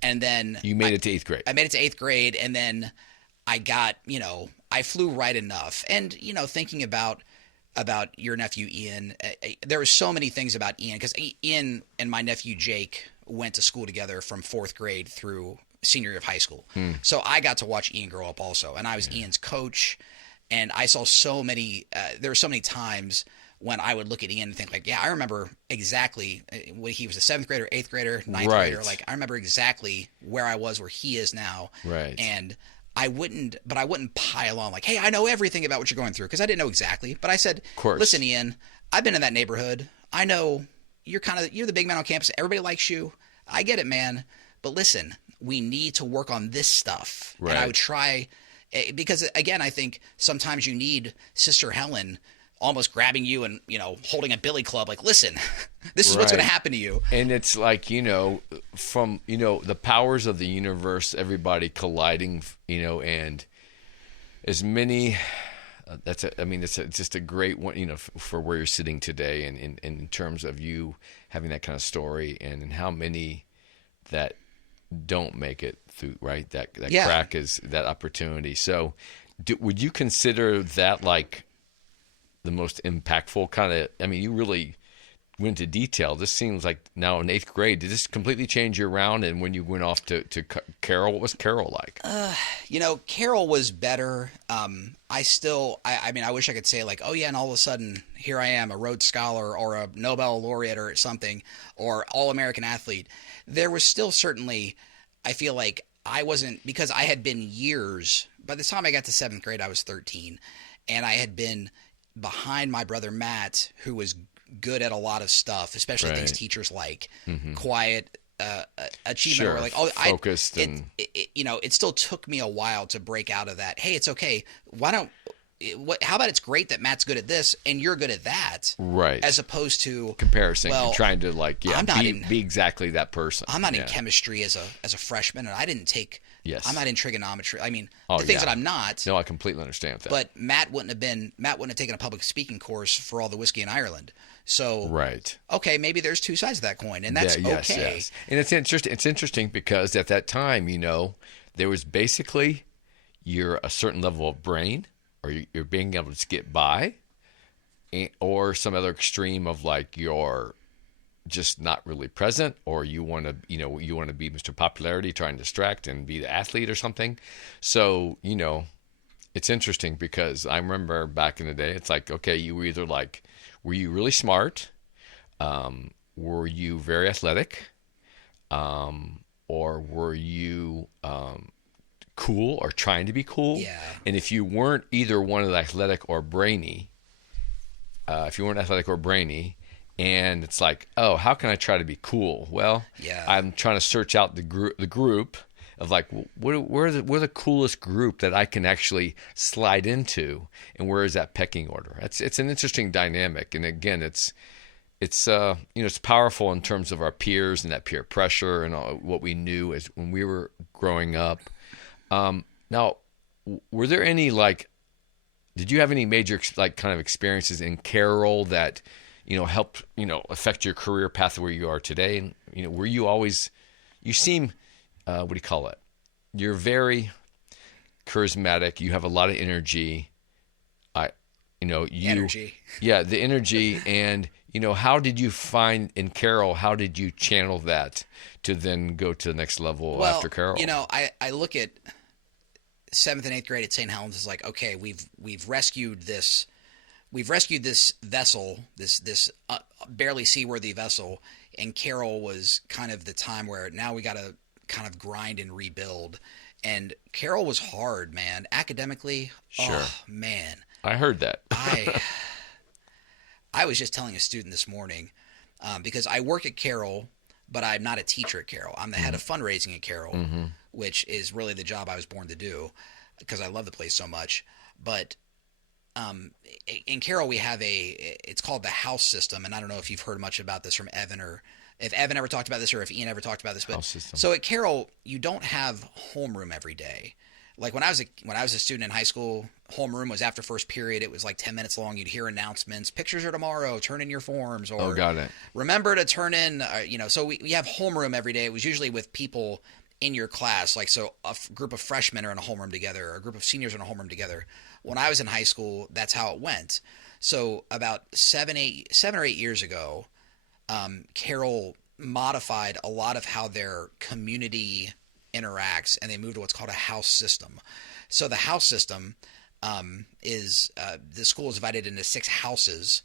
and then you made it to 8th grade. I made it to 8th grade, and then I got I flew right enough, and thinking about your nephew Ian, there were so many things about Ian, because Ian and my nephew Jake went to school together from 4th grade through senior year of high school. So I got to watch Ian grow up also, and I was Ian's coach, and I saw so many there were so many times when I would look at Ian and think like, yeah, I remember exactly when he was a 7th grader, 8th grader, 9th Right. grader. Like I remember exactly where I was, where he is now. Right. And I wouldn't pile on like, hey, I know everything about what you're going through, because I didn't know exactly. But I said, course. listen, Ian, I've been in that neighborhood. I know you're the big man on campus. Everybody likes you. I get it, man. But listen, we need to work on this stuff. Right. And I would try, because again, I think sometimes you need Sister Helen almost grabbing you and, holding a billy club, like, listen, this is what's going to happen to you. And it's like, from, the powers of the universe, everybody colliding, and as many, it's just a great one, for where you're sitting today, and in terms of you having that kind of story, and how many that don't make it through, right? That crack is that opportunity. So would you consider that like the most impactful kind of, you really went into detail. This seems like now in 8th grade, did this completely change your round? And when you went off to Carroll, what was Carroll like? Carroll was better. I wish I could say like, oh yeah, and all of a sudden here I am, a Rhodes Scholar or a Nobel laureate or something, or All-American athlete. There was still certainly, I feel like I wasn't, because I had been years, by the time I got to 7th grade, I was 13, and I had been behind my brother Matt, who was good at a lot of stuff, especially things teachers like, quiet, achievement. Sure. Or like, focused, it still took me a while to break out of that. Hey, it's okay. How about it's great that Matt's good at this and you're good at that, right? As opposed to comparison, trying to be exactly that person. I'm not in chemistry as a freshman, and I didn't take. Yes. I'm not in trigonometry. The things that I'm not. No, I completely understand that. But Matt wouldn't have taken a public speaking course for all the whiskey in Ireland. So right. Okay, maybe there's two sides of that coin, and that's okay. Yes. And it's interesting. It's interesting because at that time, there was basically you're a certain level of brain, or you're being able to get by, or some other extreme of like you're just not really present, or you want to be Mr. Popularity, trying to distract and be the athlete or something. So it's interesting because I remember back in the day, it's like, okay, you were either like, were you really smart, were you very athletic, or were you cool or trying to be cool? Yeah. And if you weren't either one of the athletic or brainy, and it's like, oh, how can I try to be cool? Well, I'm trying to search out the group of like, we're the coolest group that I can actually slide into, and where is that pecking order? It's an interesting dynamic, and again, it's powerful in terms of our peers and that peer pressure and all, what we knew as when we were growing up. Now, were there any did you have any major kind of experiences in Carroll that helped affect your career path where you are today? And were you always? You seem, what do you call it? You're very charismatic. You have a lot of energy. Energy. Yeah, the energy, and how did you find in Carroll? How did you channel that to then go to the next level after Carroll? I look at 7th and 8th grade at St. Helens is like, okay, we've rescued this vessel, this barely seaworthy vessel, and Carroll was kind of the time where now we got to kind of grind and rebuild. And Carroll was hard, man. Academically, sure. Oh man, I heard that. I was just telling a student this morning, because I work at Carroll, but I'm not a teacher at Carroll. I'm the head of fundraising at Carroll, which is really the job I was born to do because I love the place so much. But in Carroll, we have it's called the house system, and I don't know if you've heard much about this from Evan, or if Evan ever talked about this, or if Ian ever talked about this. But so at Carroll, you don't have homeroom every day. Like when I was a student in high school, homeroom was after first period. It was like 10 minutes long. You'd hear announcements: pictures are tomorrow. Turn in your forms. Or got it. Remember to turn in. So we have homeroom every day. It was usually with people in your class, so a group of freshmen are in a homeroom together, or a group of seniors are in a homeroom together. When I was in high school, that's how it went. So about 7 or 8 years ago, Carroll modified a lot of how their community interacts, and they moved to what's called a house system. So the house system is the school is divided into 6 houses,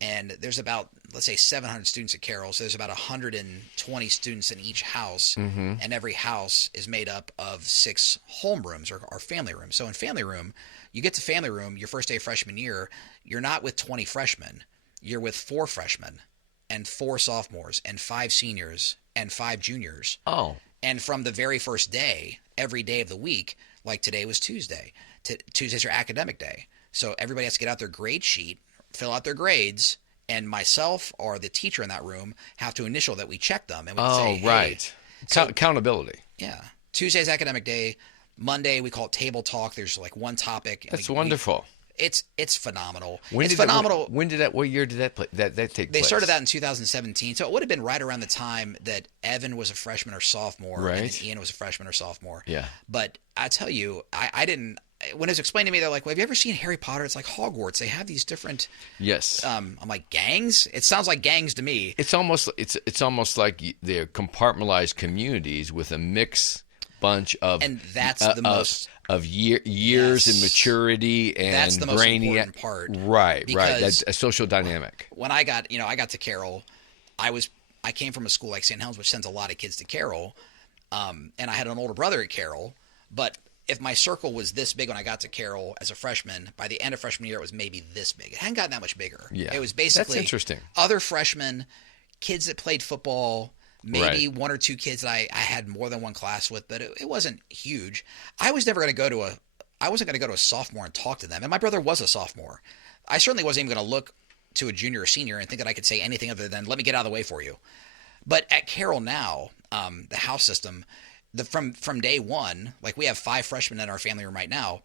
And there's about, let's say, 700 students at Carroll. So there's about 120 students in each house. And every house is made up of 6 homerooms or family rooms. So in family room, you get to family room your first day of freshman year, you're not with 20 freshmen. You're with 4 freshmen and 4 sophomores and 5 seniors and 5 juniors. Oh. And from the very first day, every day of the week, like today was Tuesday. Tuesday's your academic day. So everybody has to get out their grade sheet, fill out their grades, and myself or the teacher in that room have to initial that we check them. And we say, hey. Right. So, accountability. Yeah. Tuesday's academic day. Monday, we call it table talk. There's like one topic. That's wonderful. It's phenomenal. What year did that take place? They started that in 2017. So it would have been right around the time that Evan was a freshman or sophomore. Right. And then Ian was a freshman or sophomore. Yeah. But I tell you, I didn't. When it was explained to me, they're like, well, have you ever seen Harry Potter? It's like Hogwarts. They have these different. Yes. I'm like, gangs? It sounds like gangs to me. It's almost like they're compartmentalized communities with a mixed bunch of. And that's the most. Of years and maturity and that's the most important part. Right. That's a social dynamic. When I got to Carroll, I came from a school like St. Helens, which sends a lot of kids to Carroll. And I had an older brother at Carroll, but if my circle was this big when I got to Carroll as a freshman, by the end of freshman year, it was maybe this big. It hadn't gotten that much bigger. Yeah. It was basically That's interesting. Other freshmen, kids that played football, maybe Right. 1 or 2 kids that I had more than one class with, but it wasn't huge. I was never going to go to I wasn't going to go to a sophomore and talk to them. And my brother was a sophomore. I certainly wasn't even going to look to a junior or senior and think that I could say anything other than, let me get out of the way for you. But at Carroll now, the house system, from day one, like we have 5 freshmen in our family room right now.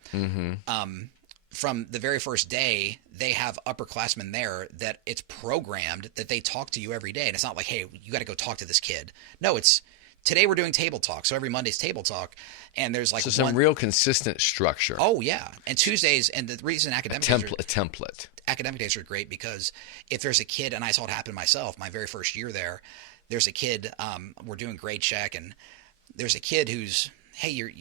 From the very first day, they have upperclassmen there that it's programmed that they talk to you every day. And it's not like, hey, you got to go talk to this kid. No, it's today we're doing table talk. So every Monday's table talk. And there's like some real consistent structure. Oh, yeah. And Tuesdays, and the reason academic template. Academic days are great because if there's a kid, and I saw it happen myself, my very first year there's a kid, we're doing grade check, and there's a kid who's, hey,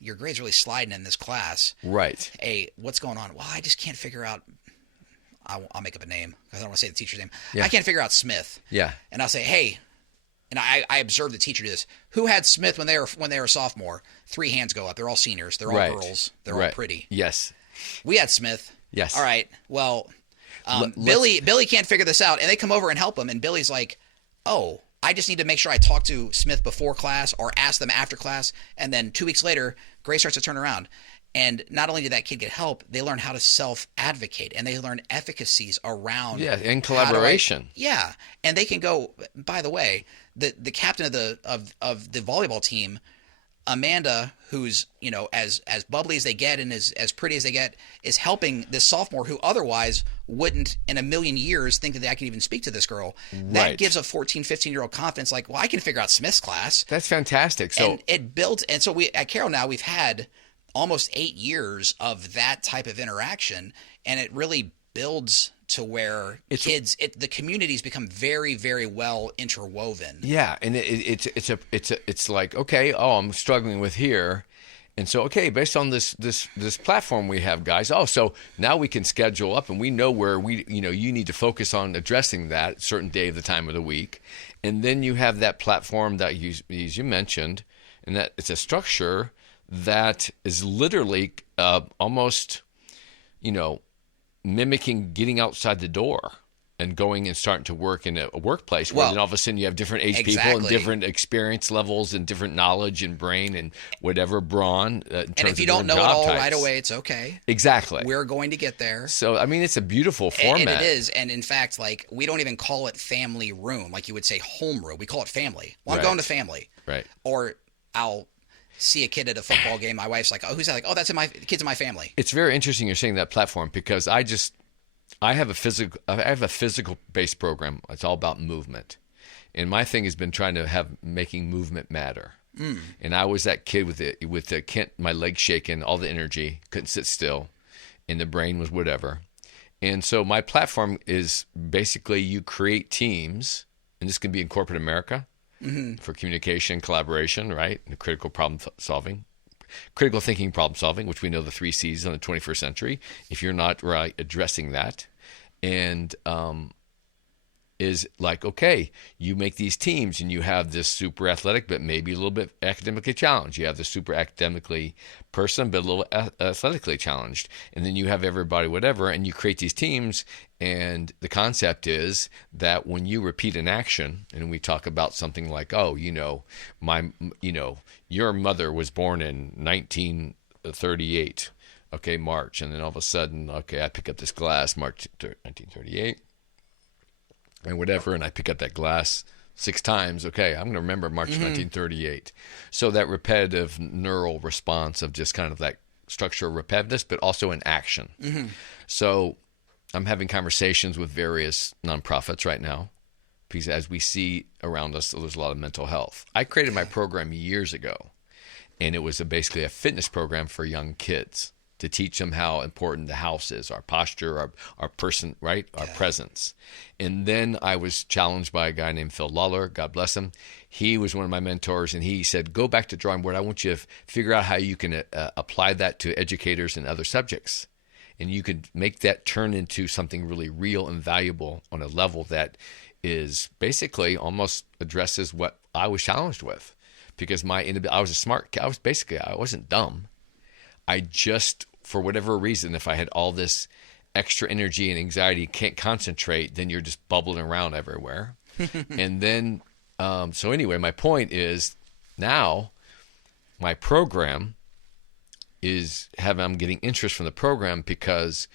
your grade's really sliding in this class. Right. Hey, what's going on? Well, I just can't figure out. I'll make up a name because I don't want to say the teacher's name. Yeah. I can't figure out Smith. Yeah. And I'll say, hey, and I observed the teacher do this. Who had Smith when they were a sophomore? 3 hands go up. They're all seniors. They're all girls. They're all pretty. Yes. We had Smith. Yes. All right. Well, Billy can't figure this out, and they come over and help him. And Billy's like, oh, I just need to make sure I talk to Smith before class or ask them after class. And then 2 weeks later, Grace starts to turn around. And not only did that kid get help, they learn how to self-advocate, and they learn efficacies around. Yeah, in collaboration. And they can go. By the way, the captain of the volleyball team, Amanda, who's as bubbly as they get and as pretty as they get, is helping this sophomore who otherwise wouldn't in a million years think that I could even speak to this girl. That gives a 14, 15-year-old confidence like, well, I can figure out Smith's class. That's fantastic. So and it built, and so we at Carroll now we've had almost 8 years of that type of interaction, and it really builds to where the communities become very, very well interwoven. Yeah, and it's like, okay, I'm struggling with here, and so okay, based on this platform we have, guys. Oh, so now we can schedule up, and we know where you need to focus on addressing that certain day of the time of the week, and then you have that platform that you mentioned, and that it's a structure that is literally almost, mimicking getting outside the door and going and starting to work in a workplace where then all of a sudden you have different age people and different experience levels and different knowledge and brain and whatever brawn. And if you don't know it all right away, it's okay. Exactly. We're going to get there. So, I mean, it's a beautiful format. And it is. And in fact, like, we don't even call it family room. Like you would say home room. We call it family. Well, I'm going to family. Right. Or I'll see a kid at a football game. My wife's like, oh, who's that? Like, oh, that's the kids in my family. It's very interesting you're saying that platform because I have a physical based program. It's all about movement. And my thing has been trying to making movement matter. And I was that kid with the my legs shaking, all the energy, couldn't sit still, and the brain was whatever. And so my platform is basically you create teams, and this can be in corporate America, for communication, collaboration, right? And critical thinking, problem solving, which we know the 3 C's in the 21st century. If you're not addressing that, and is like, okay, you make these teams and you have this super athletic, but maybe a little bit academically challenged. You have the super academically person, but a little athletically challenged. And then you have everybody, whatever, and you create these teams. And the concept is that when you repeat an action, and we talk about something like, oh, your mother was born in 1938, okay, March. And then all of a sudden, okay, I pick up this glass, March 1938. And whatever, and I pick up that glass 6 times. Okay, I'm going to remember March 1938. So that repetitive neural response of just kind of that structural repetitiveness, but also in action. So I'm having conversations with various nonprofits right now because as we see around us, there's a lot of mental health. I created my program years ago, and it was basically a fitness program for young kids to teach them how important the house is, our posture, our person, right? Our presence. And then I was challenged by a guy named Phil Lawler, God bless him. He was one of my mentors, and he said, go back to drawing board. I want you to figure out how you can apply that to educators and other subjects. And you could make that turn into something really real and valuable on a level that is basically almost addresses what I was challenged with. Because I was a smart kid. I wasn't dumb. I just, for whatever reason, if I had all this extra energy and anxiety, can't concentrate, then you're just bubbling around everywhere. And then, so anyway, my point is now my program I'm getting interest from the program because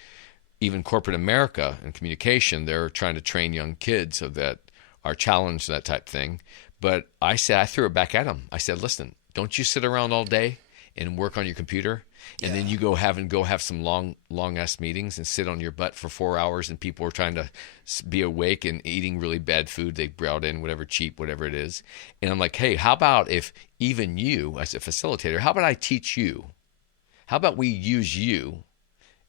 even corporate America and communication, they're trying to train young kids so that are challenged, that type thing. But I threw it back at them. I said, listen, don't you sit around all day and work on your computer, and then you go have some long ass meetings and sit on your butt for 4 hours, and people are trying to be awake and eating really bad food they brought in, whatever cheap, whatever it is. And I'm like, hey, how about if even you as a facilitator, how about I teach you? How about we use you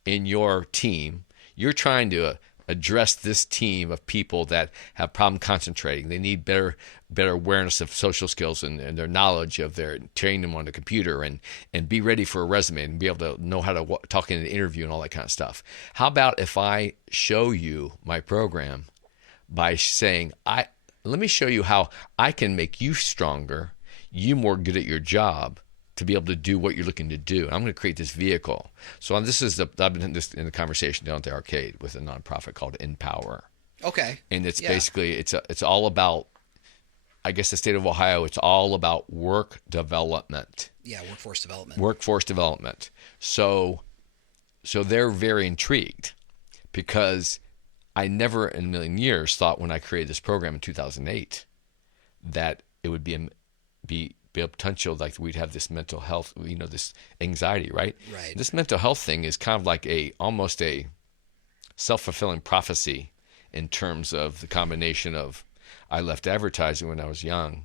in your team? You're trying to address this team of people that have problem concentrating. They need better awareness of social skills and their knowledge of training them on the computer and be ready for a resume and be able to know how to talk in an interview and all that kind of stuff. How about if I show you my program by saying, let me show you how I can make you stronger, you more good at your job, to be able to do what you're looking to do. And I'm going to create this vehicle. So I've been in the conversation down at the arcade with a nonprofit called Empower. Okay. And it's basically, it's all about, I guess the state of Ohio, it's all about work development. Yeah, workforce development. Workforce development. So they're very intrigued because I never in a million years thought when I created this program in 2008 that it would be a potential like we'd have this mental health, this anxiety, right? Right. This mental health thing is kind of like almost a self-fulfilling prophecy in terms of the combination of I left advertising when I was young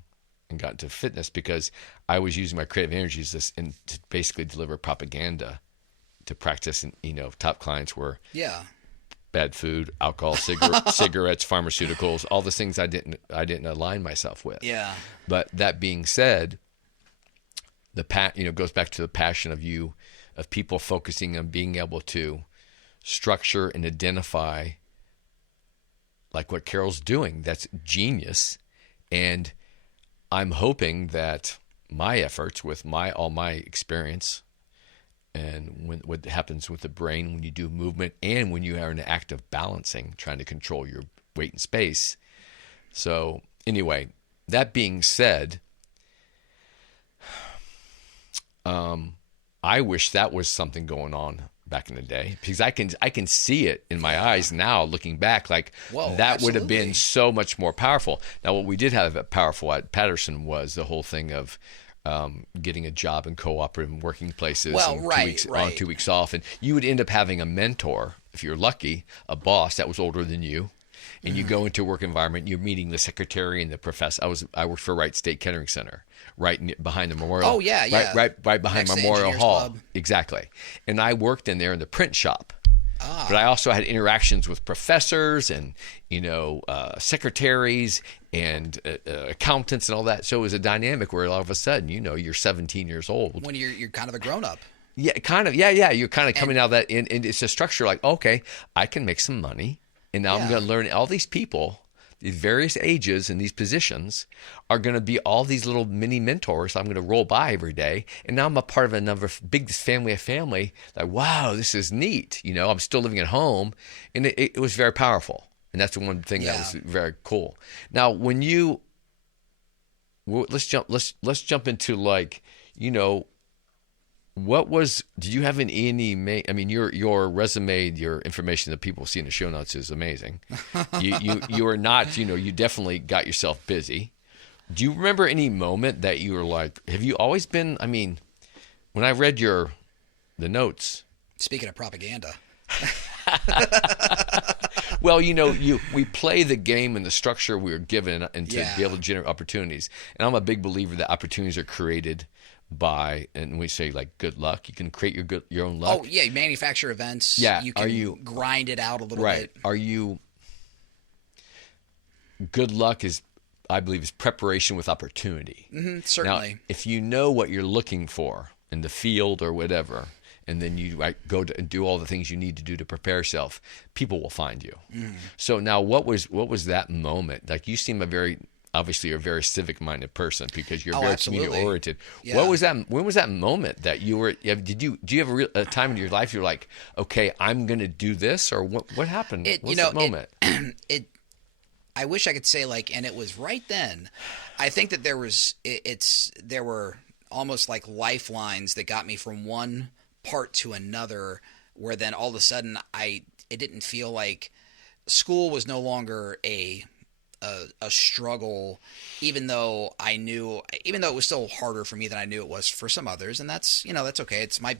and got into fitness because I was using my creative energies to basically deliver propaganda to practice. And, top clients were bad food, alcohol, cigarettes, pharmaceuticals, all the things I didn't align myself with. Yeah. But that being said, goes back to the passion of people focusing on being able to structure and identify like what Carroll's doing. That's genius. And I'm hoping that my efforts with all my experience and what happens with the brain when you do movement and when you are in an act of balancing, trying to control your weight and space. So anyway, that being said, I wish that was something going on back in the day because I can see it in my eyes now looking back like that would have been so much more powerful. Now what we did have powerful at Patterson was the whole thing of getting a job in cooperative working places and 2 weeks on, 2 weeks off, and you would end up having a mentor if you're lucky, a boss that was older than you. And you go into a work environment, you're meeting the secretary and the professor. I worked for Wright State Kettering Center, behind the memorial. Oh, yeah. Right behind Next Memorial Hall. Club. Exactly. And I worked in there in the print shop. But I also had interactions with professors and, secretaries and accountants and all that. So it was a dynamic where all of a sudden, you're 17 years old. When you're kind of a grown-up. Yeah, kind of. Yeah. You're kind of coming out of that. And it's a structure like, okay, I can make some money And now I'm going to learn all these people, these various ages and these positions are going to be all these little mini mentors I'm going to roll by every day. And now I'm a part of another big family. Like, wow, this is neat. You know, I'm still living at home. And it was very powerful. And that's the one thing that was very cool. Now, when you, let's jump into like, you know, did you have any, I mean, your resume, your information that people see in the show notes is amazing. You are not, you know, you definitely got yourself busy. Do you remember any moment that you were like, have you always been, I mean, when I read the notes. Speaking of propaganda. Well, you know, we play the game and the structure we were given and to be able to generate opportunities. And I'm a big believer that opportunities are created by, and we say like good luck. You can create your own luck. Oh yeah, you manufacture events. Yeah, you can grind it out a little bit. Are you? Good luck I believe, is preparation with opportunity. Mm-hmm, certainly. Now, if you know what you're looking for in the field or whatever, and then you go to and do all the things you need to do to prepare yourself, people will find you. Mm. So now, what was that moment? Like, you seem obviously you're a very civic-minded person because you're very community-oriented. Yeah. What was that? When was that moment that you were? Do you have a time in your life you're like, okay, I'm going to do this, or what happened? What was that moment? I wish I could say and it was right then. I think that there were almost like lifelines that got me from one part to another, where then all of a sudden it didn't feel like school was no longer a struggle, even though it was still harder for me than I knew it was for some others, and that's okay. It might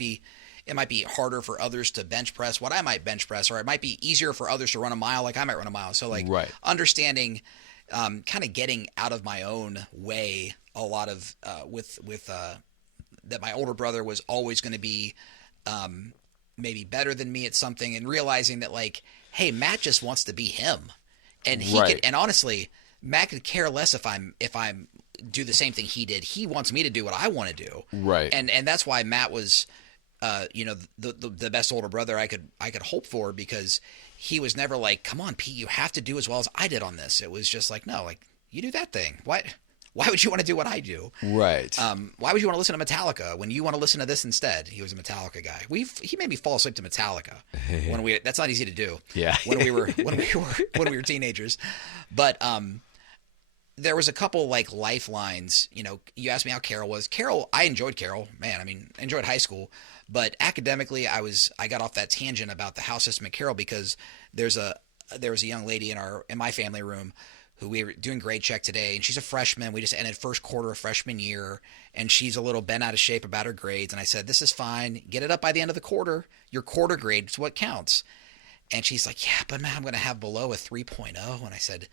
be harder for others to bench press what I might bench press, or it might be easier for others to run a mile like I might run a mile. So understanding, kind of getting out of my own way a lot of with that my older brother was always going to be maybe better than me at something, and realizing that hey, Matt just wants to be him. And he could, and honestly, Matt could care less if I'm do the same thing he did. He wants me to do what I want to do. Right. And that's why Matt was, the best older brother I could hope for, because he was never like, come on, Pete, you have to do as well as I did on this. It was just like, no, you do that thing. Why would you want to do what I do? Right. Why would you want to listen to Metallica when you want to listen to this instead? He was a Metallica guy. He made me fall asleep to Metallica that's not easy to do. Yeah. when we were teenagers. But there was a couple lifelines. You asked me how Carroll was. I enjoyed Carroll. Man, I mean, I enjoyed high school. But academically, I got off that tangent about the house system at Carroll because there was a young lady in my family room who we were doing grade check today, and she's a freshman. We just ended first quarter of freshman year, and she's a little bent out of shape about her grades. And I said, this is fine. Get it up by the end of the quarter. Your quarter grade is what counts. And she's like, yeah, but man, I'm going to have below a 3.0. And I said,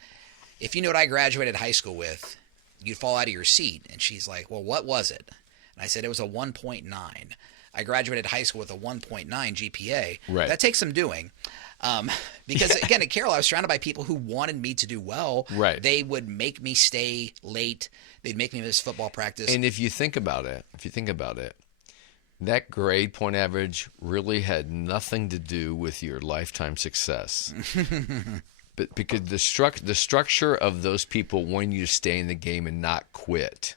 if you knew what I graduated high school with, you'd fall out of your seat. And she's like, well, what was it? And I said, it was a 1.9. I graduated high school with a 1.9 GPA. Right. That takes some doing. Because again, at Carroll, I was surrounded by people who wanted me to do well. Right. They would make me stay late. They'd make me miss football practice. And if you think about it, that grade point average really had nothing to do with your lifetime success. But because the structure of those people wanting you to stay in the game and not quit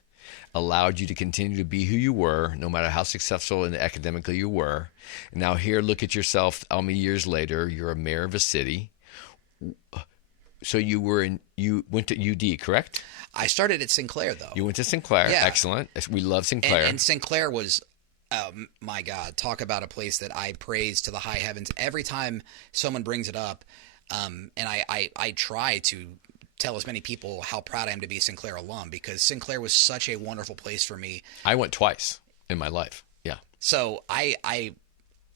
allowed you to continue to be who you were, no matter how successful and academically you were. And now here, look at yourself. How many years later, you're a mayor of a city. So you went to UD, correct? I started at Sinclair, though. You went to Sinclair. Yeah. Excellent. We love Sinclair. And Sinclair was, my God, talk about a place that I praise to the high heavens every time someone brings it up. And I try to tell as many people how proud I am to be a Sinclair alum, because Sinclair was such a wonderful place for me. I went twice in my life. Yeah. So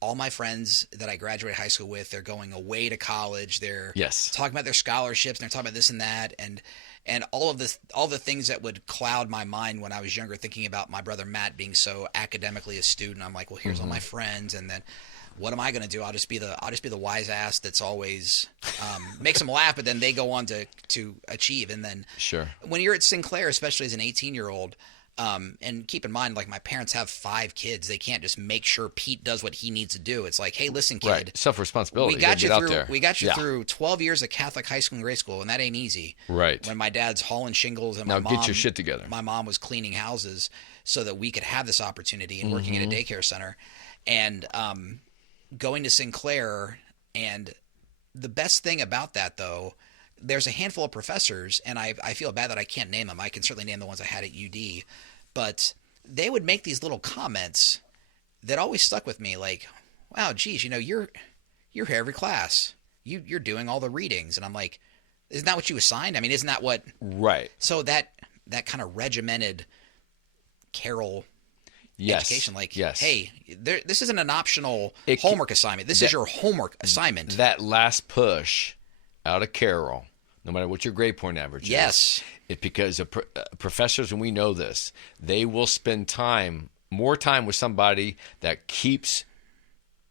all my friends that I graduated high school with, they're going away to college. They're talking about their scholarships, and they're talking about this and that, and all the things that would cloud my mind when I was younger, thinking about my brother Matt being so academically astute. And I'm like, well, here's all my friends, and then what am I going to do? I'll just be the wise ass that's always makes them laugh, but then they go on to achieve. And then sure, when you're at Sinclair, especially as an 18-year-old, And keep in mind, like, my parents have 5 kids. They can't just make sure Pete does what he needs to do. It's like, hey, listen, kid. Right. Self-responsibility. We got you out through. there. We got you through 12 years of Catholic high school and grade school, and that ain't easy. Right. When my dad's hauling shingles and now get your shit together. My mom was cleaning houses so that we could have this opportunity and working at a daycare center, and going to Sinclair. And the best thing about that, though, there's a handful of professors, and I feel bad that I can't name them. I can certainly name the ones I had at UD, but they would make these little comments that always stuck with me, like, wow, geez, you're here every class. You're doing all the readings. And I'm like, isn't that what you assigned? I mean, isn't that what? Right. So that kind of regimented Carroll education, like, hey, this isn't an optional homework assignment. This is your homework assignment. That last push out of Carroll, no matter what your grade point average is. It's because professors, and we know this, they will spend more time with somebody that keeps,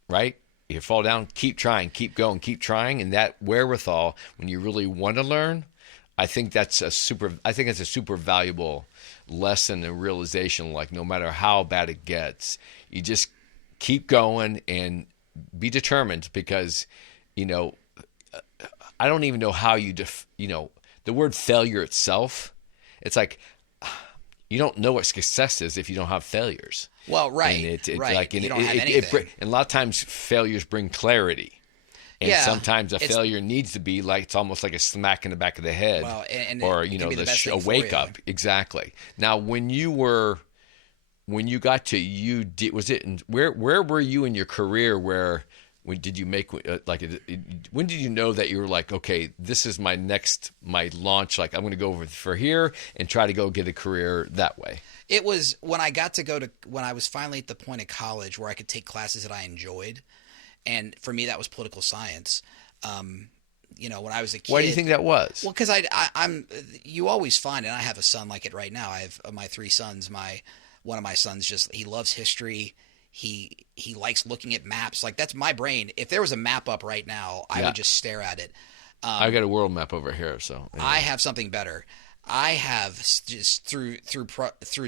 right? You fall down, keep trying, keep going, keep trying. And that wherewithal, when you really want to learn, I think it's a super valuable lesson and realization. Like, no matter how bad it gets, you just keep going and be determined, because, I don't even know how the word failure itself, it's like, you don't know what success is if you don't have failures. Well, right. And right. Like, you don't have anything. And a lot of times failures bring clarity. And sometimes a failure needs to be like, it's almost like a smack in the back of the head. Well, or, a wake up. Exactly. Now, when you got to UD, where were you in your career when did you know that you were like, okay, this is my launch, like, I'm going to go over for here and try to go get a career that way? It was when I when I was finally at the point of college where I could take classes that I enjoyed. And for me, that was political science. When I was a kid. Why do you think that was? Well, because you always find, and I have a son like it right now. I have my 3 sons. One of my sons he loves history. He likes looking at maps. Like, that's my brain. If there was a map up right now, I would just stare at it. I got a world map over here, so anyway. I have something better. I have just through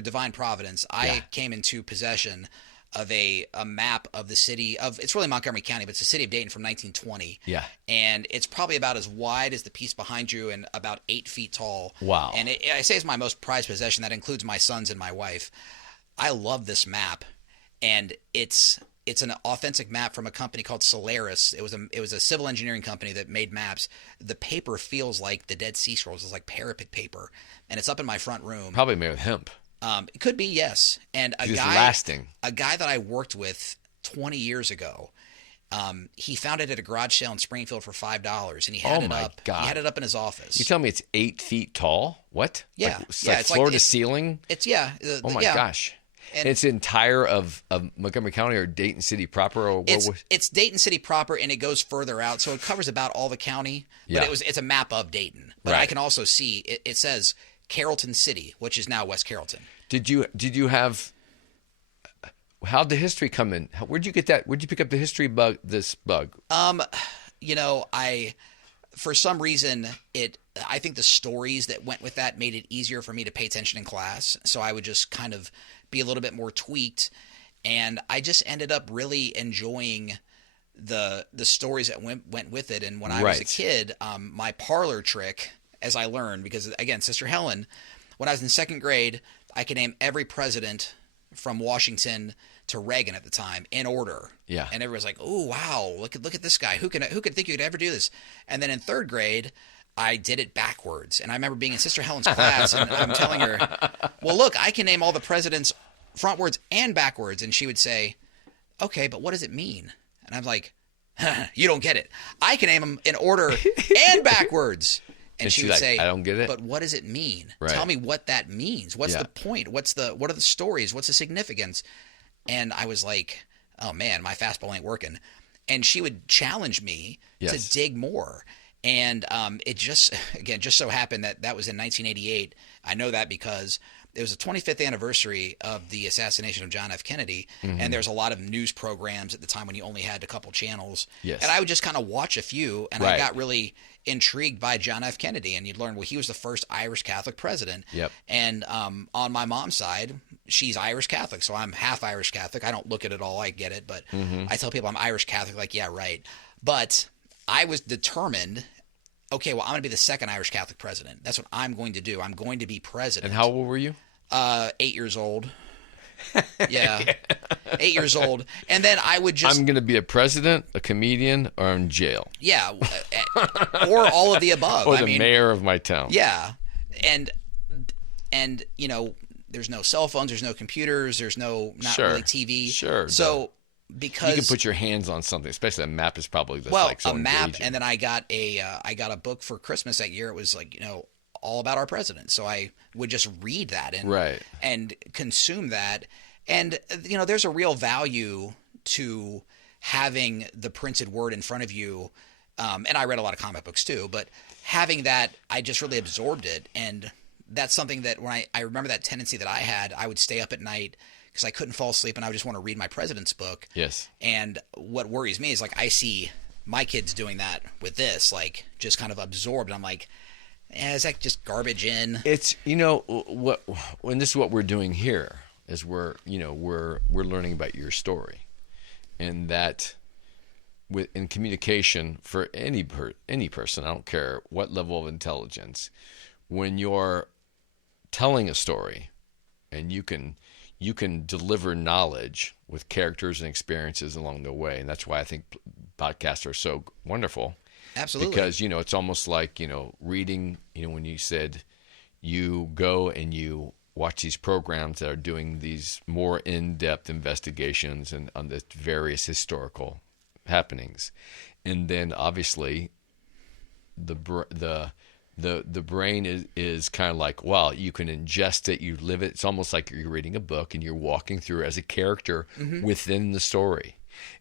divine providence, I came into possession of a map of the city of, it's really Montgomery County, but it's the city of Dayton from 1920. Yeah. And it's probably about as wide as the piece behind you and about 8 feet tall. Wow. And I say it's my most prized possession. That includes my sons and my wife. I love this map. And it's an authentic map from a company called Solaris. It was a civil engineering company that made maps. The paper feels like the Dead Sea Scrolls. It's like parapet paper. And it's up in my front room. Probably made with hemp. It could be, yes. And a guy that I worked with 20 years ago, he found it at a garage sale in Springfield for $5, and he had He had it up in his office. You tell me it's 8 feet tall? What? Yeah, it's floor to ceiling. It's oh my gosh! And it's entire of Montgomery County or Dayton City proper, or it's Dayton City proper, and it goes further out, so it covers about all the county. But it's a map of Dayton. But I can also see it says Carrollton City, which is now West Carrollton. Did you have? How'd the history come in? Where'd you get that? Where'd you pick up the history bug? This bug? For some reason, I think the stories that went with that made it easier for me to pay attention in class. So I would just kind of be a little bit more tweaked, and I just ended up really enjoying the stories that went with it. And when I was a kid, my parlor trick, as I learned, because again, Sister Helen, when I was in 2nd grade, I could name every president from Washington to Reagan at the time in order. Yeah. And everyone's like, "Oh, wow, look at this guy. Who could think you could ever do this?" And then in 3rd grade, I did it backwards. And I remember being in Sister Helen's class, and I'm telling her, "Well, look, I can name all the presidents frontwards and backwards." And she would say, "Okay, but what does it mean?" And I'm like, "You don't get it. I can name them in order and backwards." And she would say, "I don't get it. But what does it mean? Right. Tell me what that means. What's the point? What are the stories? What's the significance?" And I was like, "Oh man, my fastball ain't working." And she would challenge me to dig more. And it just so happened that was in 1988. I know that because it was the 25th anniversary of the assassination of John F. Kennedy, and there's a lot of news programs at the time when you only had a couple channels. Yes. And I would just kind of watch a few, and I got really intrigued by John F. Kennedy, and you'd learn, well, he was the first Irish Catholic president. Yep. And on my mom's side, she's Irish Catholic, so I'm half Irish Catholic. I don't look at it all, I get it, but I tell people I'm Irish Catholic, like, yeah, right. But I was determined, okay, well, I'm going to be the second Irish Catholic president. That's what I'm going to do. I'm going to be president. And how old were you? 8 years old. Yeah. 8 years old. And then I would just... I'm going to be a president, a comedian, or in jail. Yeah. Or all of the above. Or the mayor of my town. Yeah. And you know, there's no cell phones, there's no computers, there's not really TV. Sure. So because... You can put your hands on something, especially a map is probably so a map, engaging. and then I got a book for Christmas that year. It was like, you know, all about our president. So I would just read that and consume that. And, you know, there's a real value to having the printed word in front of you. And I read a lot of comic books too, but having that, I just really absorbed it. And that's something that when I remember that tendency that I had, I would stay up at night because I couldn't fall asleep and I would just want to read my president's book. Yes. And what worries me is, like, I see my kids doing that with this, like, just kind of absorbed. I'm like, is that just garbage in? It's, you know, when this is what we're doing here is we're learning about your story, and that in communication for any person, I don't care what level of intelligence, when you're telling a story and you can deliver knowledge with characters and experiences along the way. And that's why I think podcasts are so wonderful. Absolutely. Because, you know, it's almost like, you know, reading, you know, when you said you go and you watch these programs that are doing these more in-depth investigations and on the various historical happenings. And then obviously the brain is kind of like, wow, you can ingest it, you live it. It's almost like you're reading a book and you're walking through as a character within the story.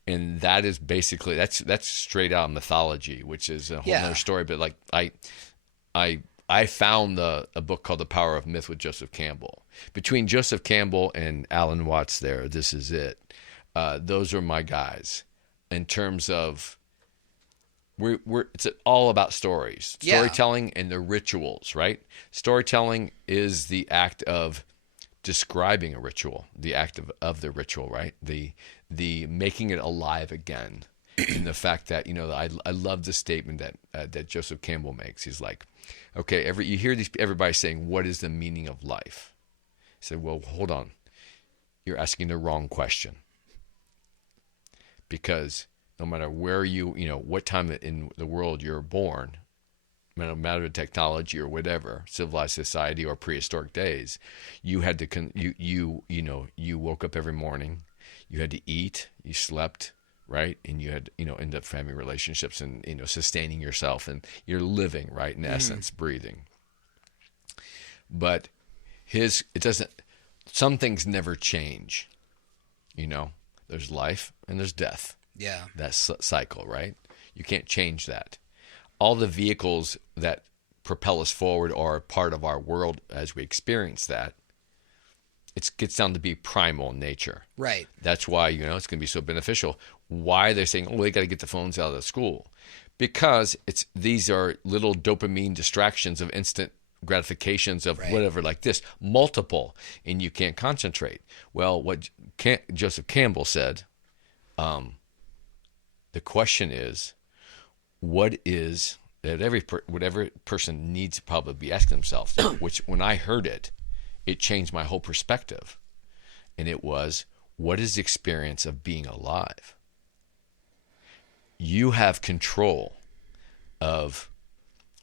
And that is basically that's straight out mythology, which is a whole other story. But like I found a book called The Power of Myth with Joseph Campbell. Between Joseph Campbell and Alan Watts, this is it. Those are my guys in terms of it's all about stories, storytelling, and the rituals. Right? Storytelling is the act of describing a ritual, the act of the ritual, right? The making it alive again. And the fact that, you know, I love the statement that Joseph Campbell makes. He's like, okay, you hear everybody saying, what is the meaning of life? He said, well, hold on. You're asking the wrong question. Because no matter where you know, what time in the world you're born, no matter technology or whatever, civilized society or prehistoric days, you had to you woke up every morning, you had to eat, you slept, right, and you had, you know, end up family relationships and, you know, sustaining yourself, and you're living, right, in essence, breathing. But some things never change, you know. There's life and there's death. Yeah, that's cycle, right? You can't change that. All the vehicles that propel us forward are part of our world as we experience that. It gets down to be primal in nature. Right. That's why, you know, it's going to be so beneficial. Why are they saying, oh, they got to get the phones out of the school? Because these are little dopamine distractions of instant gratifications of whatever, like this, multiple, and you can't concentrate. Well, what Joseph Campbell said, the question is, what is that whatever person needs to probably be asking themselves, which when I heard it changed my whole perspective. And it was, what is the experience of being alive? You have control of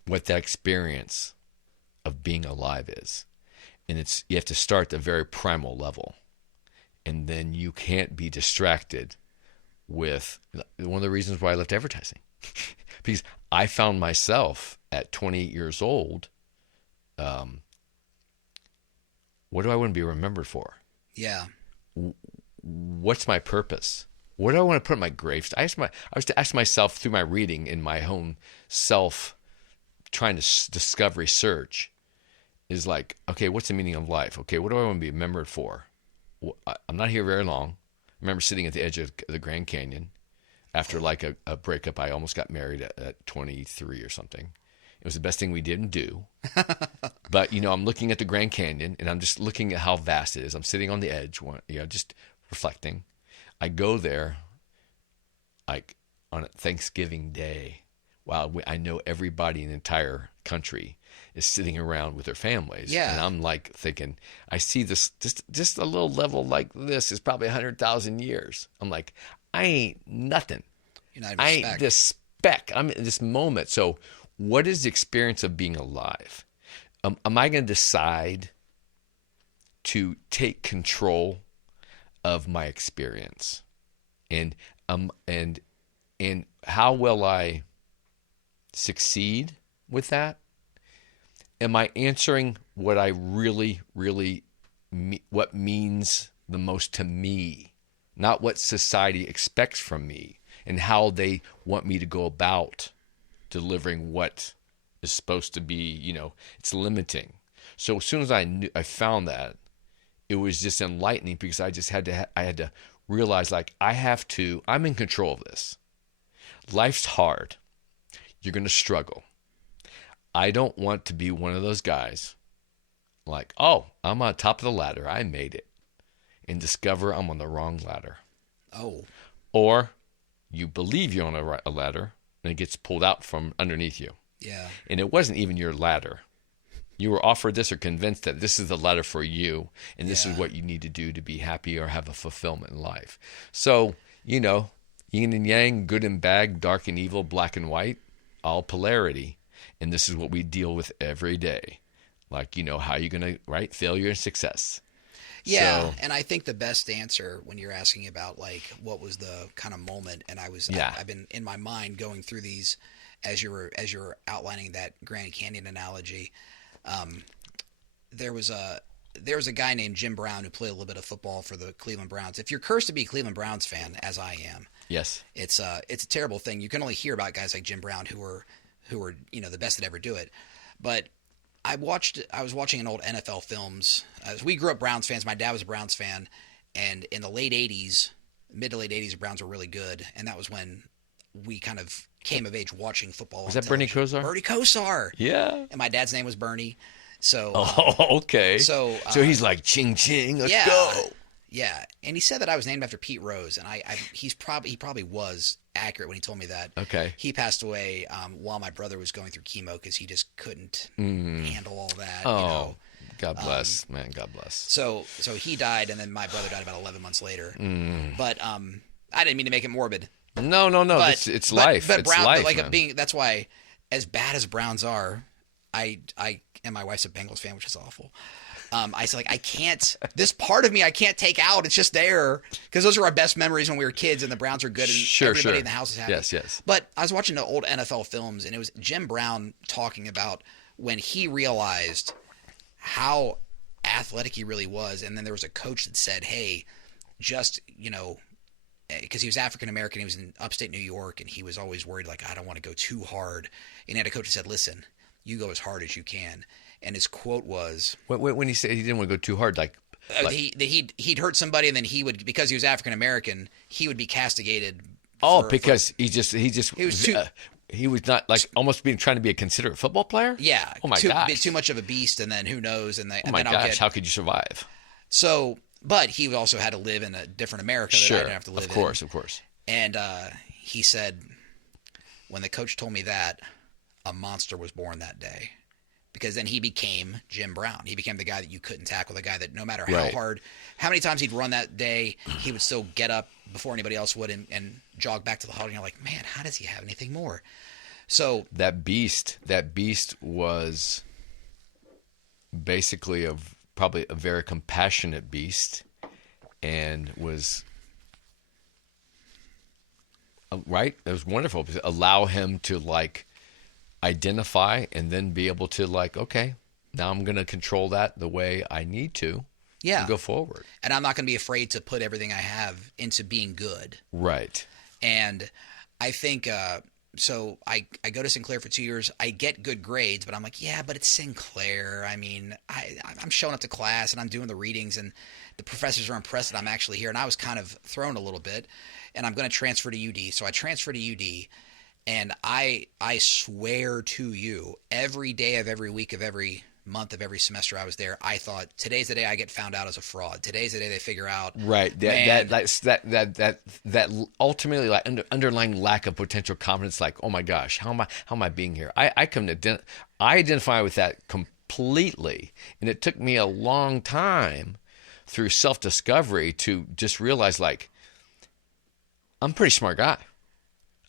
what that experience of being alive is. And you have to start at the very primal level. And then you can't be distracted with one of the reasons why I left advertising. Because I found myself at 28 years old, what do I want to be remembered for? Yeah. What's my purpose? What do I want to put in my grave? I was to ask myself through my reading in my own self, trying to discovery search, is like, okay, what's the meaning of life? Okay, what do I want to be remembered for? Well, I'm not here very long. I remember sitting at the edge of the Grand Canyon after like a breakup. I almost got married at 23 or something. It was the best thing we didn't do. But, I'm looking at the Grand Canyon, and I'm just looking at how vast it is. I'm sitting on the edge, just reflecting. I go there like on Thanksgiving Day. Wow, I know everybody in the entire country is sitting around with their families. Yeah. And I'm like thinking, I see this, just a little level like this is probably 100,000 years. I'm like, I ain't nothing. You're not even I a ain't speck. this speck. I'm in this moment. So what is the experience of being alive? Am I going to decide to take control of my experience? And how will I succeed with that? Am I answering what I really, really, what means the most to me, not what society expects from me and how they want me to go about delivering what is supposed to be, it's limiting. So as soon as I found that, it was just enlightening because I just had to realize like I'm in control of this. Life's hard. You're going to struggle. I don't want to be one of those guys like, oh, I'm on top of the ladder. I made it. And discover I'm on the wrong ladder. Oh. Or you believe you're on a ladder and it gets pulled out from underneath you. Yeah. And it wasn't even your ladder. You were offered this or convinced that this is the ladder for you and this is what you need to do to be happy or have a fulfillment in life. So, yin and yang, good and bad, dark and evil, black and white, all polarity. And this is what we deal with every day. Like, how you're going to, right? Failure and success. Yeah. So, And I think the best answer when you're asking about like, what was the kind of moment, and I've been in my mind going through these as you were outlining that Grand Canyon analogy. There was a guy named Jim Brown who played a little bit of football for the Cleveland Browns. If you're cursed to be a Cleveland Browns fan, as I am, yes, it's a terrible thing. You can only hear about guys like Jim Brown who are the best that ever do it. But I was watching an old NFL films. We grew up Browns fans. My dad was a Browns fan, and in the late '80s, mid to late '80s, the Browns were really good, and that was when we kind of came of age watching football. Was that Bernie Kosar? Bernie Kosar. Yeah. And my dad's name was Bernie. So. Okay. So he's like, ching ching, let's go. Yeah, and he said that I was named after Pete Rose, and he probably was accurate when he told me that. Okay. He passed away while my brother was going through chemo because he just couldn't handle all that. Oh, God bless, man. God bless. So he died, and then my brother died about 11 months later. But I didn't mean to make it morbid. No. But, it's life. But it's Brown, life, like man. that's why, as bad as Browns are, I and my wife's a Bengals fan, which is awful. I said, like, I can't, this part of me I can't take out. It's just there because those are our best memories when we were kids and the Browns are good and everybody in the house is happy. Yes. But I was watching the old NFL films and it was Jim Brown talking about when he realized how athletic he really was. And then there was a coach that said, hey, just, because he was African-American, he was in upstate New York and he was always worried, like, I don't want to go too hard. And he had a coach that said, listen, you go as hard as you can. And his quote was, when he said he didn't want to go too hard, he'd hurt somebody, and then he would, because he was African American, he would be castigated. He was not like almost trying to be a considerate football player. Yeah. Oh my gosh. Too much of a beast, and then who knows? How could you survive? So, but he also had to live in a different America that I didn't have to live in. Of course. And he said, when the coach told me that, a monster was born that day. Because then he became Jim Brown. He became the guy that you couldn't tackle, the guy that no matter how hard, how many times he'd run that day, he would still get up before anybody else would and jog back to the huddle. And you're like, man, how does he have anything more? So that beast was basically probably a very compassionate beast, and was right. It was wonderful to allow him to identify and then be able to okay, now I'm going to control that the way I need to. Yeah. And go forward. And I'm not going to be afraid to put everything I have into being good. Right. And I think so I go to Sinclair for 2 years. I get good grades, but I'm like, yeah, but it's Sinclair. I mean, I'm showing up to class and I'm doing the readings, and the professors are impressed that I'm actually here. And I was kind of thrown a little bit, and I'm going to transfer to UD. So I transfer to UD, and I swear to you, every day of every week of every month of every semester I was there, I thought, today's the day I get found out as a fraud. Today's the day they figure out. Right. That ultimately, like, underlying lack of potential confidence. Like, oh my gosh, how am I being here? I identify with that completely, and it took me a long time through self-discovery to just realize, like, I'm a pretty smart guy.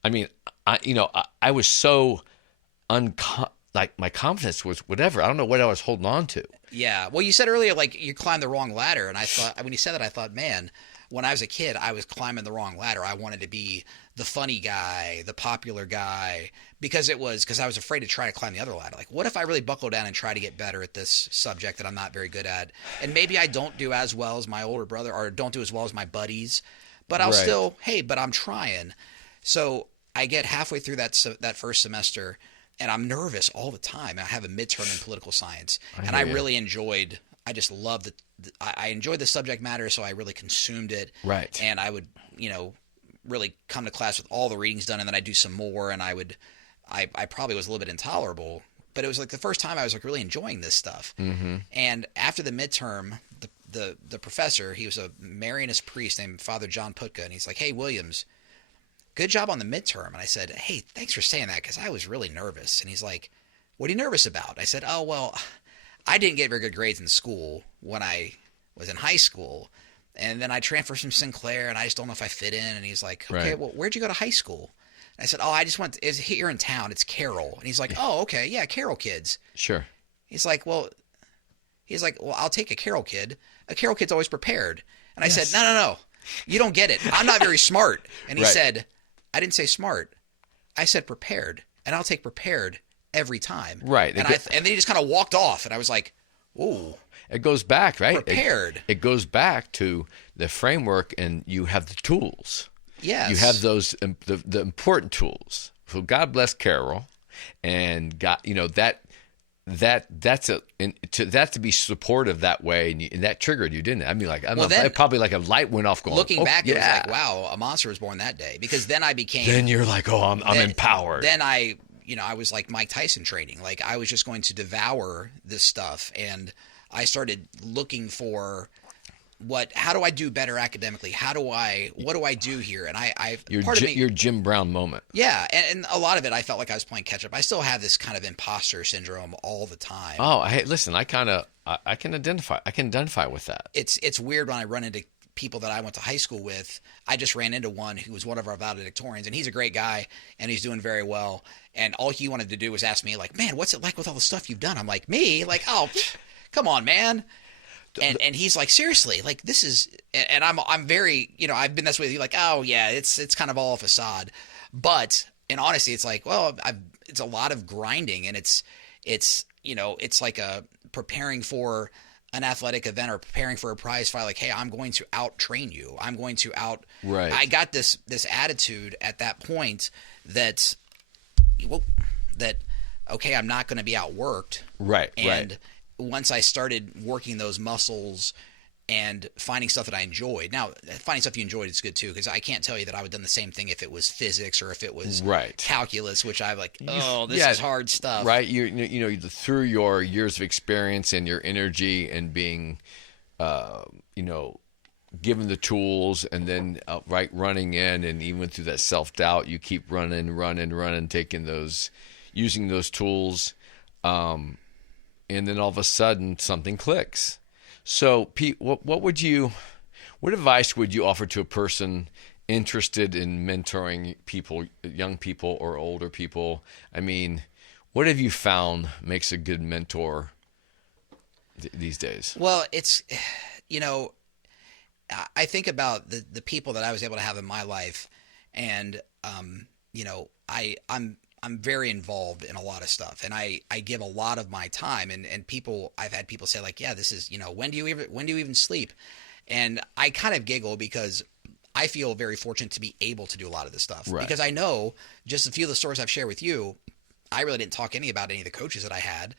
I mean, I was so like, my confidence was whatever. I don't know what I was holding on to. Yeah. Well, you said earlier, like, you climbed the wrong ladder. And I thought, when you said that, I thought, man, when I was a kid, I was climbing the wrong ladder. I wanted to be the funny guy, the popular guy, because I was afraid to try to climb the other ladder. Like, what if I really buckle down and try to get better at this subject that I'm not very good at? And maybe I don't do as well as my older brother, or don't do as well as my buddies, but I'll still, hey, but I'm trying. So I get halfway through that first semester, and I'm nervous all the time. I have a midterm in political science, and I really enjoyed. I just loved I enjoyed the subject matter, so I really consumed it. Right. And I would, really come to class with all the readings done, and then I'd do some more, and I probably was a little bit intolerable, but it was like the first time I was like really enjoying this stuff. Mm-hmm. And after the midterm, the professor, he was a Marianist priest named Father John Putka, and he's like, "Hey, Williams, good job on the midterm." And I said, "Hey, thanks for saying that, because I was really nervous." And he's like, "What are you nervous about?" I said, "Oh, well, I didn't get very good grades in school when I was in high school. And then I transferred from Sinclair, and I just don't know if I fit in." And he's like, "Okay, well, where'd you go to high school?" And I said, "Oh, I just went, it's here in town. It's Carroll." And he's like, "Oh, okay. Yeah, Carroll kids." Sure. He's like, well, I'll take a Carroll kid. A Carroll kid's always prepared." And I said, no, you don't get it. I'm not very smart. And he said, "I didn't say smart. I said prepared, and I'll take prepared every time." Right. And then he just kind of walked off, and I was like, "Ooh." It goes back, right? Prepared. It goes back to the framework, and you have the tools. Yes. You have those, the important tools. So God bless Carol, and God, that's to be supportive that way, and that triggered you, didn't it? I mean, like, probably like a light went off. Going, looking back, it was like, wow, a monster was born that day, because then I became. Then you're like, oh, I'm empowered. Then I was like Mike Tyson training. Like, I was just going to devour this stuff, and I started looking for how do I do better academically? What do I do here? And your Jim Brown moment. Yeah. And a lot of it, I felt like I was playing catch up. I still have this kind of imposter syndrome all the time. Oh, hey, listen, I can identify with that. It's weird when I run into people that I went to high school with. I just ran into one who was one of our valedictorians, and he's a great guy, and he's doing very well. And all he wanted to do was ask me, like, "Man, what's it like with all the stuff you've done?" I'm like, "Me? Like, oh, come on, man." And he's like, "Seriously, like, this is," and I'm very, I've been this way with you, like, "Oh yeah, it's kind of all a facade," but in honesty, it's like, well, it's a lot of grinding, and it's like a preparing for an athletic event or preparing for a prize fight. Like, hey, I'm going to out train you. I'm going to out. Right. I got this attitude at that point that okay, I'm not going to be outworked. Right. And once I started working those muscles and finding stuff that I enjoyed. Now, finding stuff you enjoyed is good too, because I can't tell you that I would have done the same thing if it was physics or if it was calculus, which I'm like, this is hard stuff. Right. You through your years of experience and your energy and being, given the tools, and then running in, and even through that self-doubt, you keep running, using those tools. And then all of a sudden something clicks. So, Pete, what advice would you offer to a person interested in mentoring people, young people or older people? I mean, what have you found makes a good mentor these days? Well, it's, I think about the people that I was able to have in my life, and, I'm very involved in a lot of stuff, and I give a lot of my time, and I've had people say, like, yeah, this is, when do you even sleep? And I kind of giggle, because I feel very fortunate to be able to do a lot of this stuff Right. because I know just a few of the stories I've shared with you, I really didn't talk about any of the coaches that I had.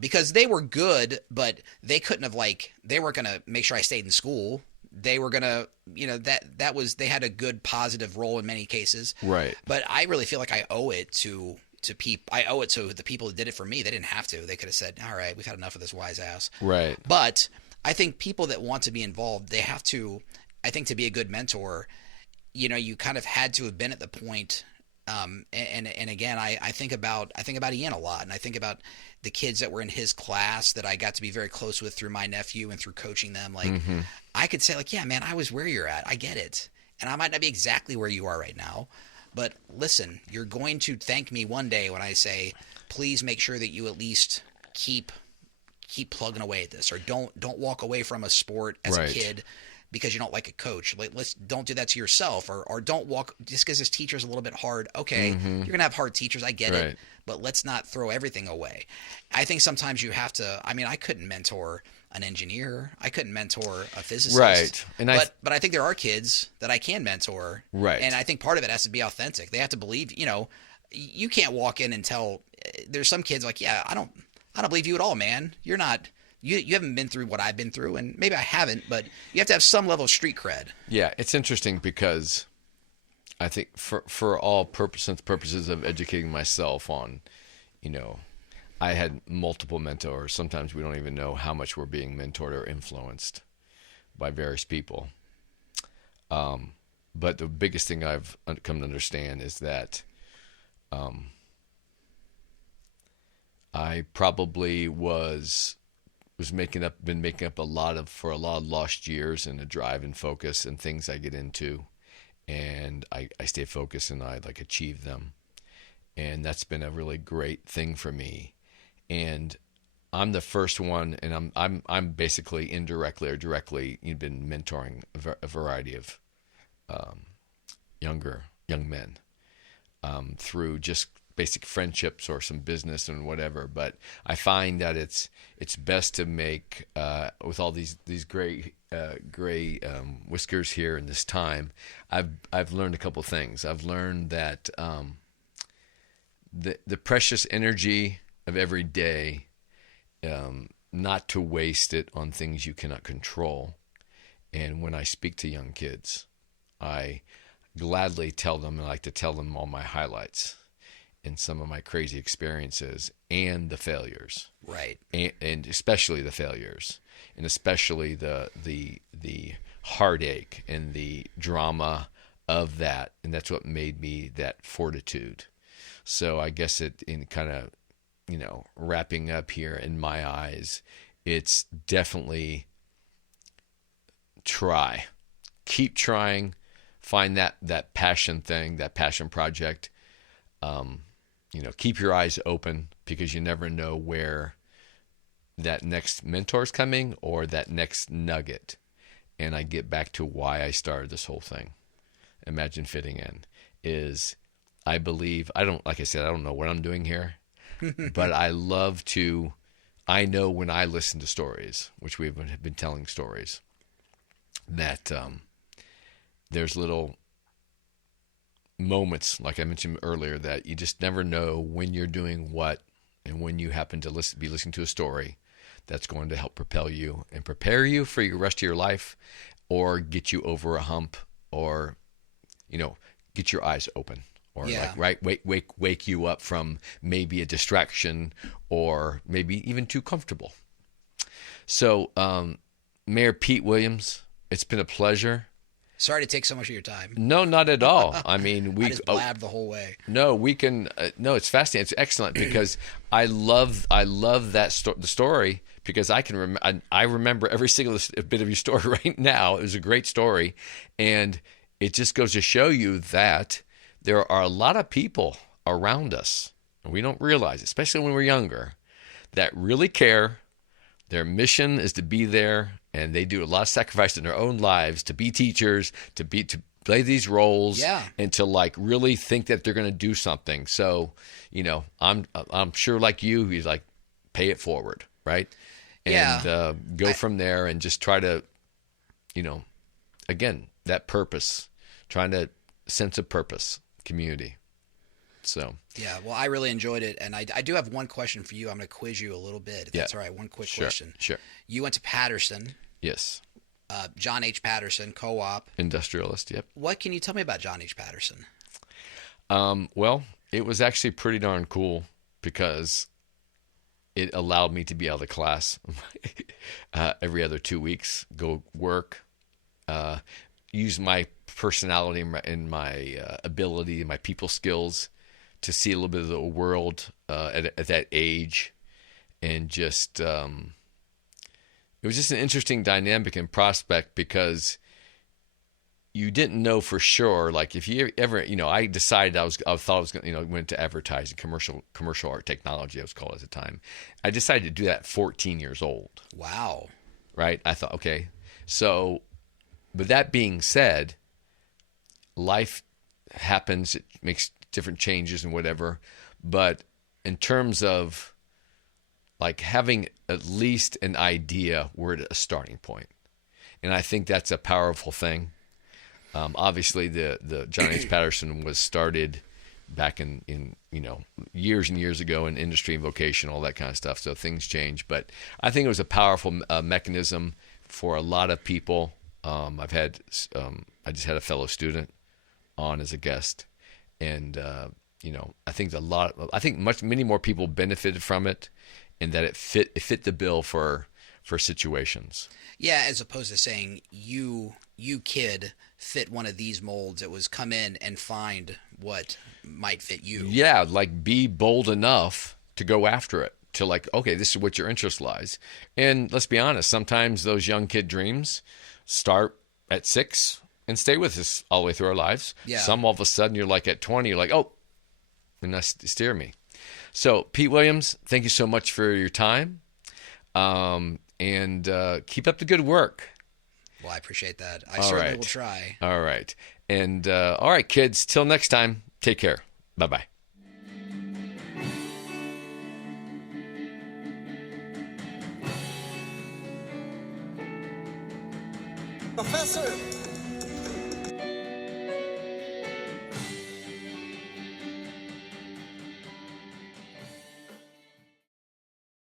Because they were good, but they couldn't have they weren't going to make sure I stayed in school. They were going to, they had a good positive role in many cases. Right. But I really feel like I owe it to people. I owe it to the people that did it for me. They didn't have to. They could have said, all right, we've had enough of this wise ass. Right. But I think people that want to be involved, they have to, I think to be a good mentor, you kind of had to have been at the point. And again, I think about Ian a lot, and I think about the kids that were in his class that I got to be very close with through my nephew and through coaching them. I could say yeah, man, I was where you're at. I get it. And I might not be exactly where you are right now, but listen, you're going to thank me one day when I say, please make sure that you at least keep plugging away at this, or don't walk away from a sport as Right. a kid because you don't like a coach. Don't do that to yourself, or don't walk just because this teacher's a little bit hard. Okay, you're gonna have hard teachers. I get Right. it, but let's not throw everything away. I think sometimes you have to. I mean, I couldn't mentor an engineer. I couldn't mentor a physicist. Right. And but I think there are kids that I can mentor. Right. And I think part of it has to be authentic. They have to believe. You can't walk in and tell. There's some kids yeah, I don't believe you at all, man. You're not. You haven't been through what I've been through, and maybe I haven't, but you have to have some level of street cred. Yeah, it's interesting because I think for all purposes of educating myself on, I had multiple mentors. Sometimes we don't even know how much we're being mentored or influenced by various people. But the biggest thing I've come to understand is that I probably been making up a lot of lost years and a drive and focus and things I get into, and I stay focused and I achieve them, and that's been a really great thing for me. And I'm the first one, and I'm basically indirectly or directly been mentoring a variety of young men through just basic friendships or some business and whatever. But I find that it's best to make with all these gray whiskers here in this time. I've learned a couple things. I've learned that the precious energy of every day, not to waste it on things you cannot control. And when I speak to young kids, I gladly tell them, and I like to tell them all my highlights and some of my crazy experiences and the failures. Right. And especially the failures, and especially the heartache and the drama of that. And that's what made me that fortitude. So I guess in kind of, wrapping up here in my eyes, it's definitely keep trying, find that passion thing, that passion project. Keep your eyes open, because you never know where that next mentor's coming or that next nugget. And I get back to why I started this whole thing. Imagine fitting in is, I believe, I don't know what I'm doing here, but I know when I listen to stories, which we've been telling stories, that there's little moments, like I mentioned earlier, that you just never know when you're doing what, and when you happen to be listening to a story that's going to help propel you and prepare you for the rest of your life, or get you over a hump, or get your eyes open, or wake you up from maybe a distraction, or maybe even too comfortable. So Mayor Pete Williams, it's been a pleasure. Sorry to take so much of your time. No, not at all. I mean, I just blabbed the whole way. No, we can. No, it's fascinating. It's excellent, because I love the story, because I remember every single bit of your story right now. It was a great story, and it just goes to show you that there are a lot of people around us, and we don't realize, especially when we're younger, that really care. Their mission is to be there, and they do a lot of sacrifice in their own lives to be teachers, to play these roles, and to really think that they're going to do something. So, I'm sure, like you, pay it forward, right? And go from there, and just try to, again, that purpose, trying to sense of purpose, community. So yeah, well, I really enjoyed it, and I do have one question for you. I'm going to quiz you a little bit, if that's all right. One quick question. Sure. You went to Patterson. Yes. John H. Patterson, co-op. Industrialist, yep. What can you tell me about John H. Patterson? Well, it was actually pretty darn cool because it allowed me to be out of class every other 2 weeks, go work, use my personality and my ability and my people skills to see a little bit of the world at that age, and just it was just an interesting dynamic and prospect, because you didn't know for sure. Like if you ever, I decided I thought I was going to, went to advertising, commercial art technology, it was called at the time. I decided to do that at 14 years old. Wow. Right. I thought, okay. So, but that being said, life happens, it makes different changes and whatever. But in terms of like having at least an idea, we're at a starting point. And I think that's a powerful thing. Obviously, the John H. Patterson was started back in years and years ago in industry and vocation, all that kind of stuff. So things change. But I think it was a powerful mechanism for a lot of people. I just had a fellow student on as a guest, and I think many more people benefited from it, and that it fit the bill for situations. Yeah, as opposed to saying you kid fit one of these molds. It was come in and find what might fit you. Yeah, like be bold enough to go after it. To like, okay, this is what your interest lies. And let's be honest, sometimes those young kid dreams start at 6 and stay with us all the way through our lives. Yeah. Some all of a sudden you're like at 20, you're like, oh, and that's steer me. So Pete Williams, thank you so much for your time. And keep up the good work. Well, I appreciate that. I certainly will try. All right. And all right, kids, till next time, take care. Bye-bye. Professor.